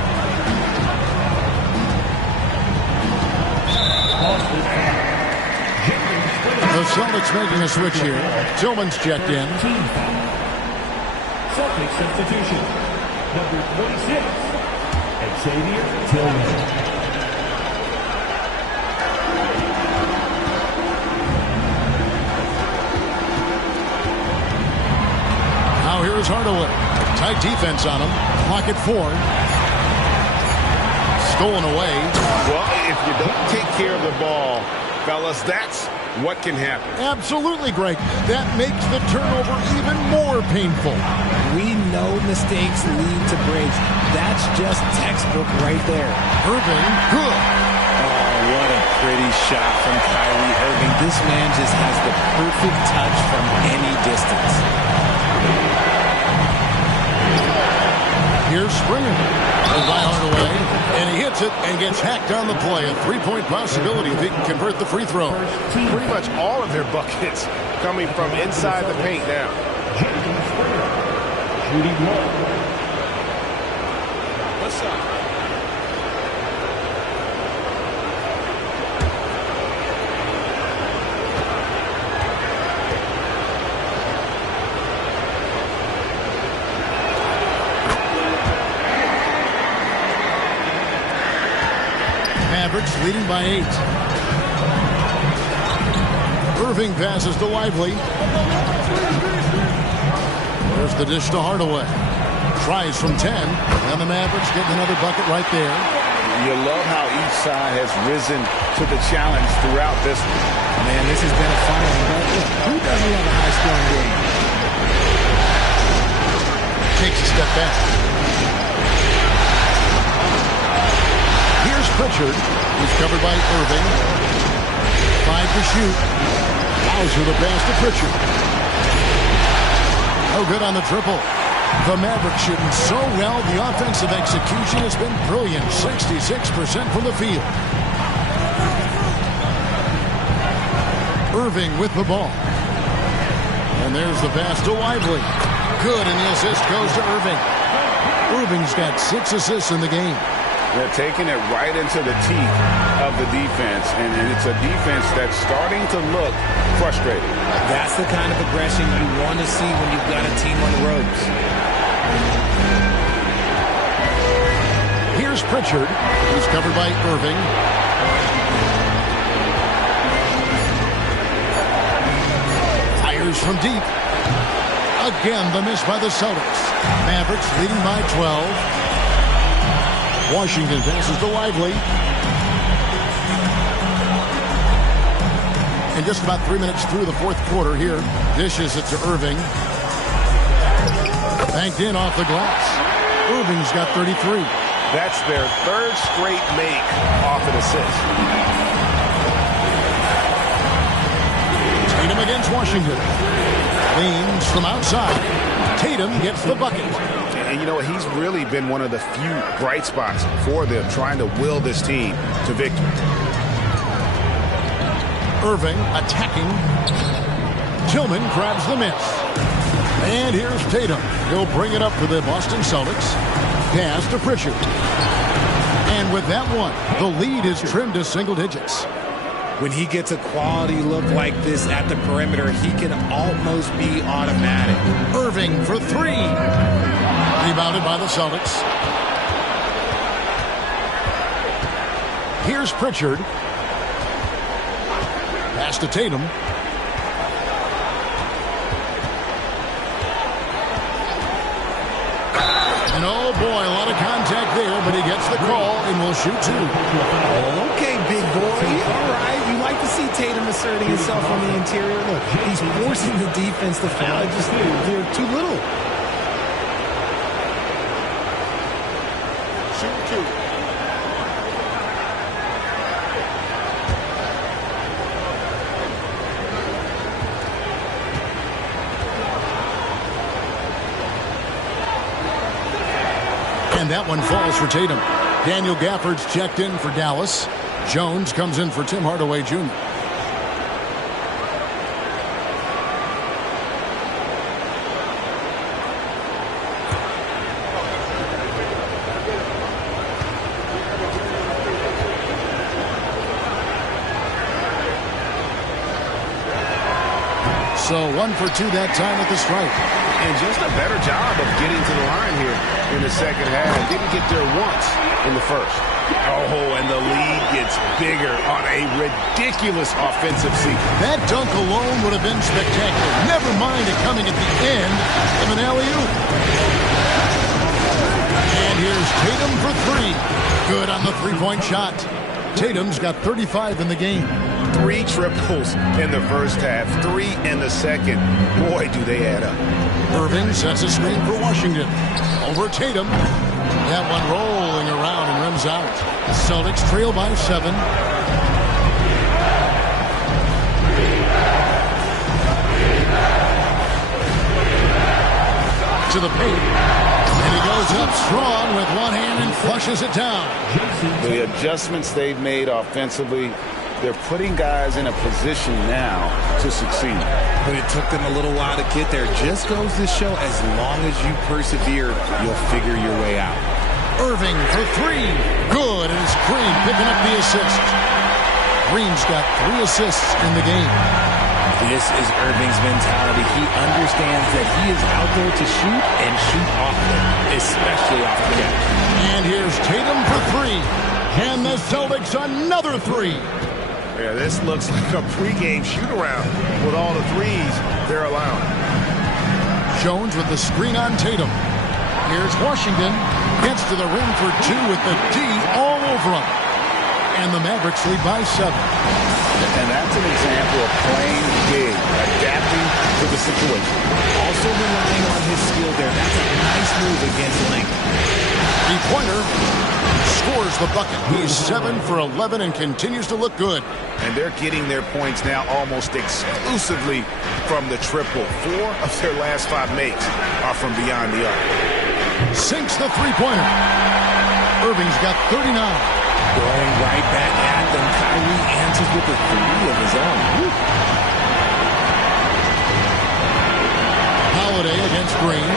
The Celtics making a switch here. Tillman's checked in. Celtics substitution. Number 26, Xavier Tillman. Hardaway. Tight defense on him. Clock at 4. Stolen away. Well, if you don't take care of the ball, fellas, that's what can happen. Absolutely, Greg. That makes the turnover even more painful. We know mistakes lead to breaks. That's just textbook right there. Irving, good. Oh, what a pretty shot from Kyrie Irving. This man just has the perfect touch from any distance. Here's Springer. By Hardaway, and he hits it and gets hacked on the play. A 3-point possibility if he can convert the free throw. Pretty much all of their buckets coming from inside the paint now. What's up? Mavericks leading by 8. Irving passes to Lively. There's the dish to Hardaway. Tries from 10. And the Mavericks getting another bucket right there. You love how each side has risen to the challenge throughout this one. Man, this has been a fun one. But who doesn't love a high-scoring game? Takes a step back. Here's Pritchard. He's covered by Irving. 5 to shoot. Hauser the pass to Pritchard. No good on the triple. The Mavericks shooting so well. The offensive execution has been brilliant. 66% from the field. Irving with the ball. And there's the pass to Lively. Good, and the assist goes to Irving. Irving's got 6 assists in the game. They're taking it right into the teeth of the defense, and it's a defense that's starting to look frustrated. That's the kind of aggression you want to see when you've got a team on the ropes. Here's Pritchard. He's covered by Irving. Fires from deep. Again, the miss by the Celtics. Mavericks leading by 12. Washington passes to Lively. And just about 3 minutes through the fourth quarter here. Dishes it to Irving. Banked in off the glass. Irving's got 33. That's their 3rd straight make off an assist. Tatum against Washington. Leans from outside. Tatum gets the bucket. And you know what? He's really been one of the few bright spots for them, trying to will this team to victory. Irving attacking. Tillman grabs the miss. And here's Tatum. He'll bring it up for the Boston Celtics. Pass to Pritchard. And with that one, the lead is trimmed to single digits. When he gets a quality look like this at the perimeter, he can almost be automatic. Irving for 3. Rebounded by the Celtics. Here's Pritchard. Pass to Tatum. And oh boy, a lot of contact there, but he gets the call and will shoot 2. Okay, big boy. All right. You like to see Tatum asserting himself on the interior. Look, he's forcing the defense to foul. Just they're too little. Shoot 2. And that one falls for Tatum. Daniel Gafford's checked in for Dallas. Jones comes in for Tim Hardaway Jr. So 1 for 2 that time at the stripe. And just a better job of getting to the line here in the second half. Didn't get there once in the first. Oh, and the lead gets bigger on a ridiculous offensive sequence. That dunk alone would have been spectacular. Never mind it coming at the end of an alley-oop. And here's Tatum for 3. Good on the three-point shot. Tatum's got 35 in the game. 3 triples in the first half, 3 in the second. Boy, do they add up. Irving sets a screen for Washington. Over Tatum. That one rolling around and rims out. The Celtics trail by 7. To the paint. And he goes up strong with one hand and flushes it down. The adjustments they've made offensively, they're putting guys in a position now to succeed. But it took them a little while to get there. Just goes to show as long as you persevere, you'll figure your way out. Irving for 3. Good, and it's Green picking up the assist. Green's got 3 assists in the game. This is Irving's mentality. He understands that he is out there to shoot and shoot often, especially off the catch. And here's Tatum for 3. And the Celtics another 3. Yeah, this looks like a pregame shoot-around with all the threes they're allowing. Jones with the screen on Tatum. Here's Washington. Gets to the rim for 2 with the D all over him. And the Mavericks lead by 7. And that's an example of playing big, adapting to the situation. Also relying on his skill there. That's a nice move against length. Three-pointer scores the bucket. He's 7 for 11 and continues to look good. And they're getting their points now almost exclusively from the triple. 4 of their last 5 makes are from beyond the arc. Sinks the three-pointer. Irving's got 39. Going right back at them. Kyrie answers with a 3 of his own. Woo. Holiday against Green.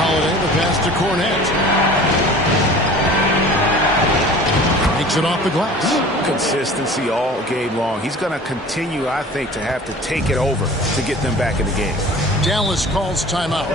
Holiday the pass to Cornette. Takes it off the glass. Consistency all game long. He's going to continue, I think, to have to take it over to get them back in the game. Dallas calls timeout.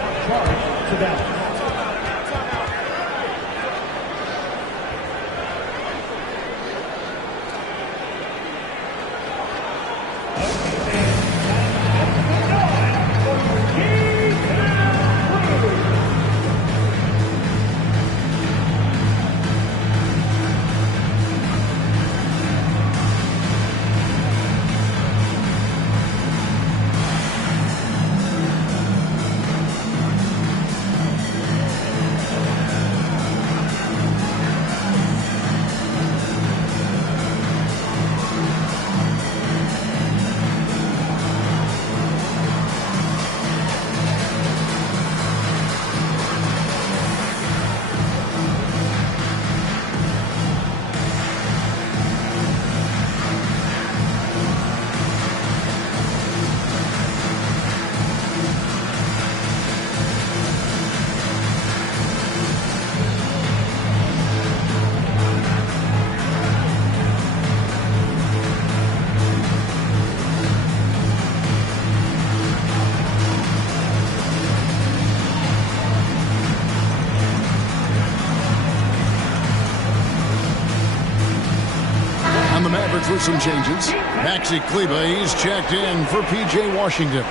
With some changes. Maxi Kleba, he's checked in for P.J. Washington.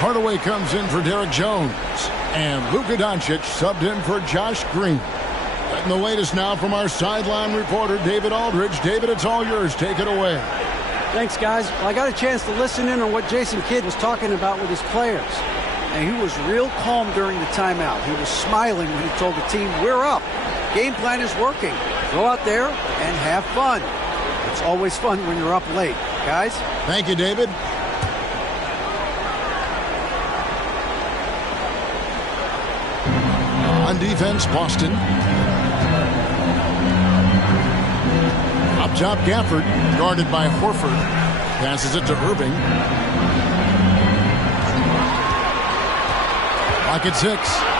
Hardaway comes in for Derek Jones. And Luka Doncic subbed in for Josh Green. And the latest now from our sideline reporter, David Aldridge. David, it's all yours. Take it away. Thanks, guys. Well, I got a chance to listen in on what Jason Kidd was talking about with his players. And he was real calm during the timeout. He was smiling when he told the team, we're up. Game plan is working. Go out there and have fun. It's always fun when you're up late, guys. Thank you, David. On defense, Boston. Up top, Gafford, guarded by Horford. Passes it to Irving. Clock at 6.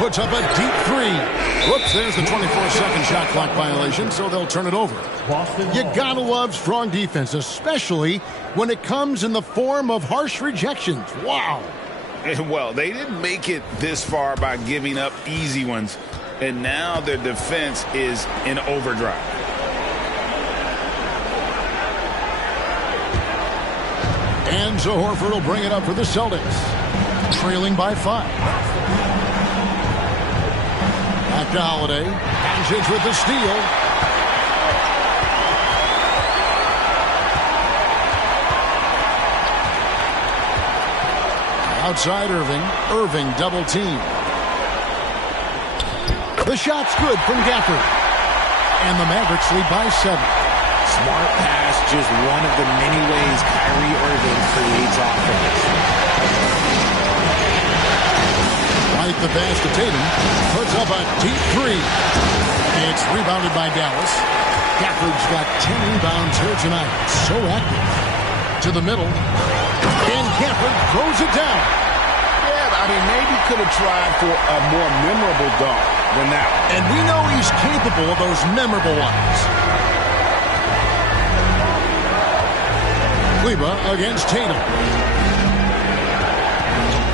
puts up a deep three. Whoops, there's the 24-second shot clock violation, so they'll turn it over. You gotta love strong defense, especially when it comes in the form of harsh rejections. Wow. And well, they didn't make it this far by giving up easy ones, and now their defense is in overdrive. And so Horford will bring it up for the Celtics, trailing by 5. Back to Holiday. Doncic with the steal. Outside Irving. Irving double team. The shot's good from Gafford. And the Mavericks lead by 7. Smart pass, just one of the many ways Kyrie Irving creates offense. Right the pass to Tatum. Puts up a deep three. It's rebounded by Dallas. Gafford's got 10 rebounds here tonight. So active. To the middle. And Gafford throws it down. Yeah, I mean, maybe could have tried for a more memorable dunk than that one. And we know he's capable of those memorable ones. Kleber against Tatum.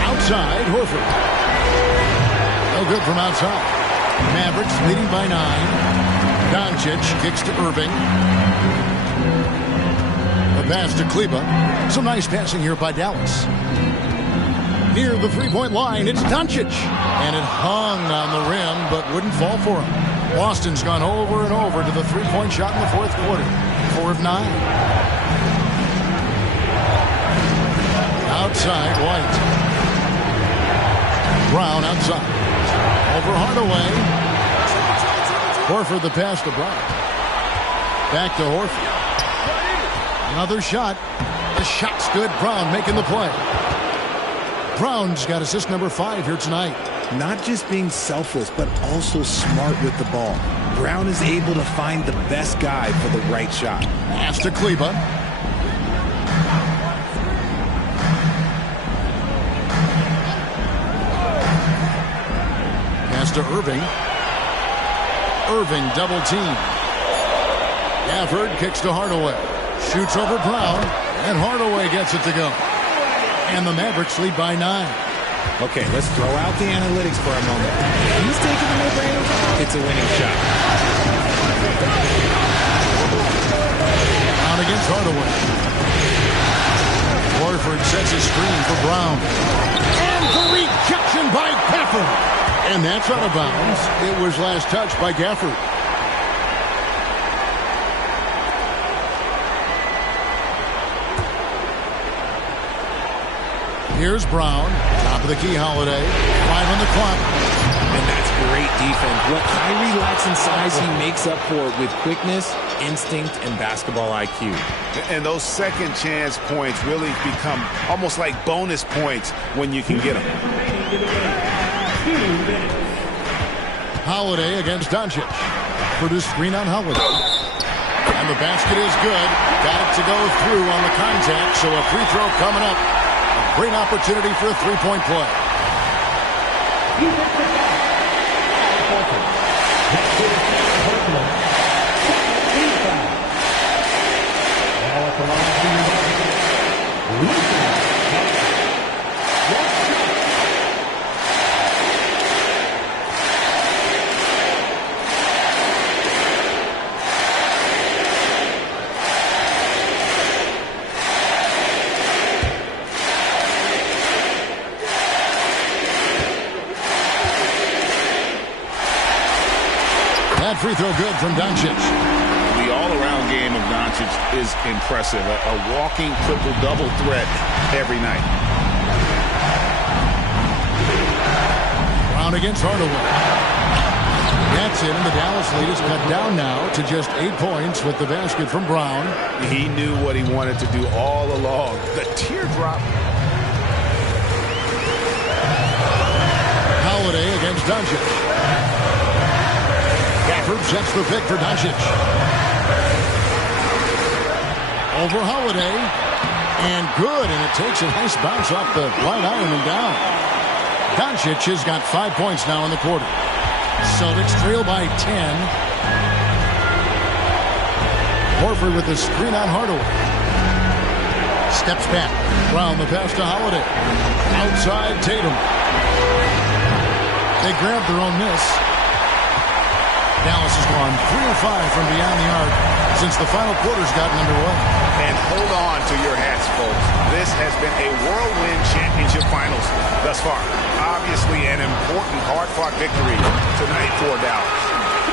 Outside, Horford. No good from outside. Mavericks leading by 9. Doncic kicks to Irving. The pass to Kleber. Some nice passing here by Dallas. Near the three-point line, it's Doncic. And it hung on the rim, but wouldn't fall for him. Boston's gone over and over to the three-point shot in the fourth quarter. 4 of 9. Outside, White. Brown outside. Over Hardaway. Horford the pass to Brown. Back to Horford. Another shot. The shot's good. Brown making the play. Brown's got assist number 5 here tonight. Not just being selfless, but also smart with the ball. Brown is able to find the best guy for the right shot. Pass to Kleber. Pass to Irving. Irving double team. Gafford kicks to Hardaway. Shoots over Brown. And Hardaway gets it to go. And the Mavericks lead by 9. Okay, let's throw out the analytics for a moment. If he's taking the mid-range, it's a winning shot. Out against Hardaway. Horford sets a screen for Brown. And the rejection by Gafford. And that's out of bounds. It was last touched by Gafford. Here's Brown. Top of the key, Holiday. 5 on the clock. And that's great defense. What Kyrie lacks in size, he makes up for it with quickness, instinct, and basketball IQ. And those second chance points really become almost like bonus points when you can get them. Holiday against Doncic. Produced screen on Holiday. And the basket is good. Got it to go through on the contact, so a free throw coming up. A great opportunity for a three-point play. That free throw good from Doncic. The all-around game of Doncic is impressive. A walking triple-double threat every night. Brown against Hardaway. That's it, and the Dallas lead is cut down now to just 8 points with the basket from Brown. He knew what he wanted to do all along. The teardrop. Holiday against Doncic. Gafford sets the pick for Doncic. Over Holiday. And good, and it takes a nice bounce off the right iron and down. Doncic has got 5 points now in the quarter. Celtics trail by 10. Horford with the screen on Hardaway. Steps back. Brown the pass to Holiday. Outside Tatum. They grab their own miss. Dallas has gone 3 of 5 from beyond the arc since the final quarter's gotten underway. And hold on to your hats, folks. This has been a whirlwind championship finals thus far. Obviously an important, hard-fought victory tonight for Dallas.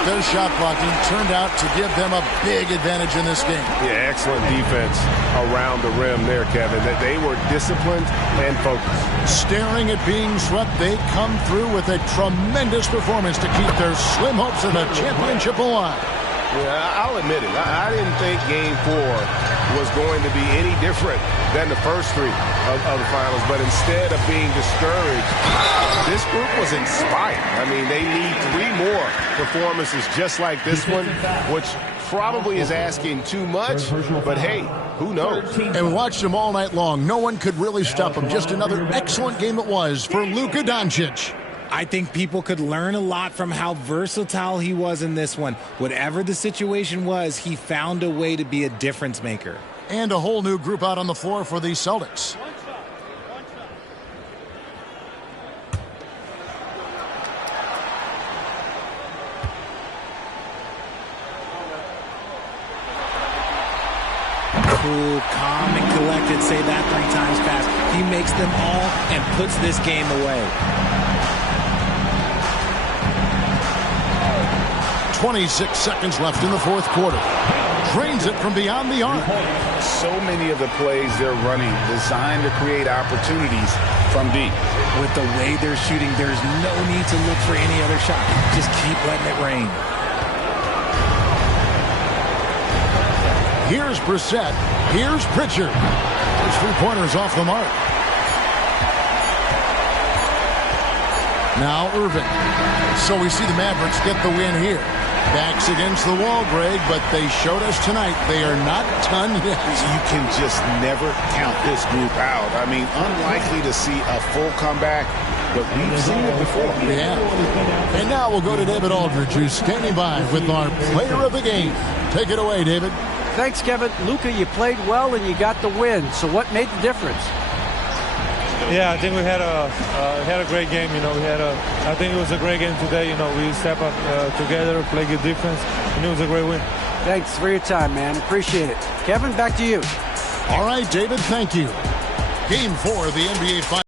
Their shot blocking turned out to give them a big advantage in this game. Yeah, excellent defense around the rim there, Kevin. They were disciplined and focused. Staring at being swept, they come through with a tremendous performance to keep their slim hopes of the championship alive. Yeah, I'll admit it. I didn't think Game 4 was going to be any different than the first 3 of the finals. But instead of being discouraged, this group was inspired. I mean, they need 3 more performances just like this one, which probably is asking too much. But, hey, who knows? And we watched them all night long. No one could really stop them. Just another excellent game it was for Luka Doncic. I think people could learn a lot from how versatile he was in this one. Whatever the situation was, he found a way to be a difference maker. And a whole new group out on the floor for the Celtics. Cool, calm, and collected. Say that 3 times fast. He makes them all and puts this game away. 26 seconds left in the fourth quarter. Drains it from beyond the arc. So many of the plays they're running designed to create opportunities from deep. With the way they're shooting, there's no need to look for any other shot. Just keep letting it rain. Here's Brissett. Here's Pritchard. Those 3-pointers off the mark. Now Irving. So we see the Mavericks get the win here. Backs against the wall, Greg, but they showed us tonight they are not done yet. You can just never count this group out. I mean, unlikely to see a full comeback, but we've seen it before. Yeah. And now we'll go to David Aldridge, who's standing by with our player of the game. Take it away, David. Thanks, Kevin. Luka, you played well and you got the win. So what made the difference? Yeah, I think we had a great game. I think it was a great game today. We step up together, play good defense, and it was a great win. Thanks for your time, man. Appreciate it. Kevin, back to you. All right, David, thank you. Game 4 of the NBA Finals.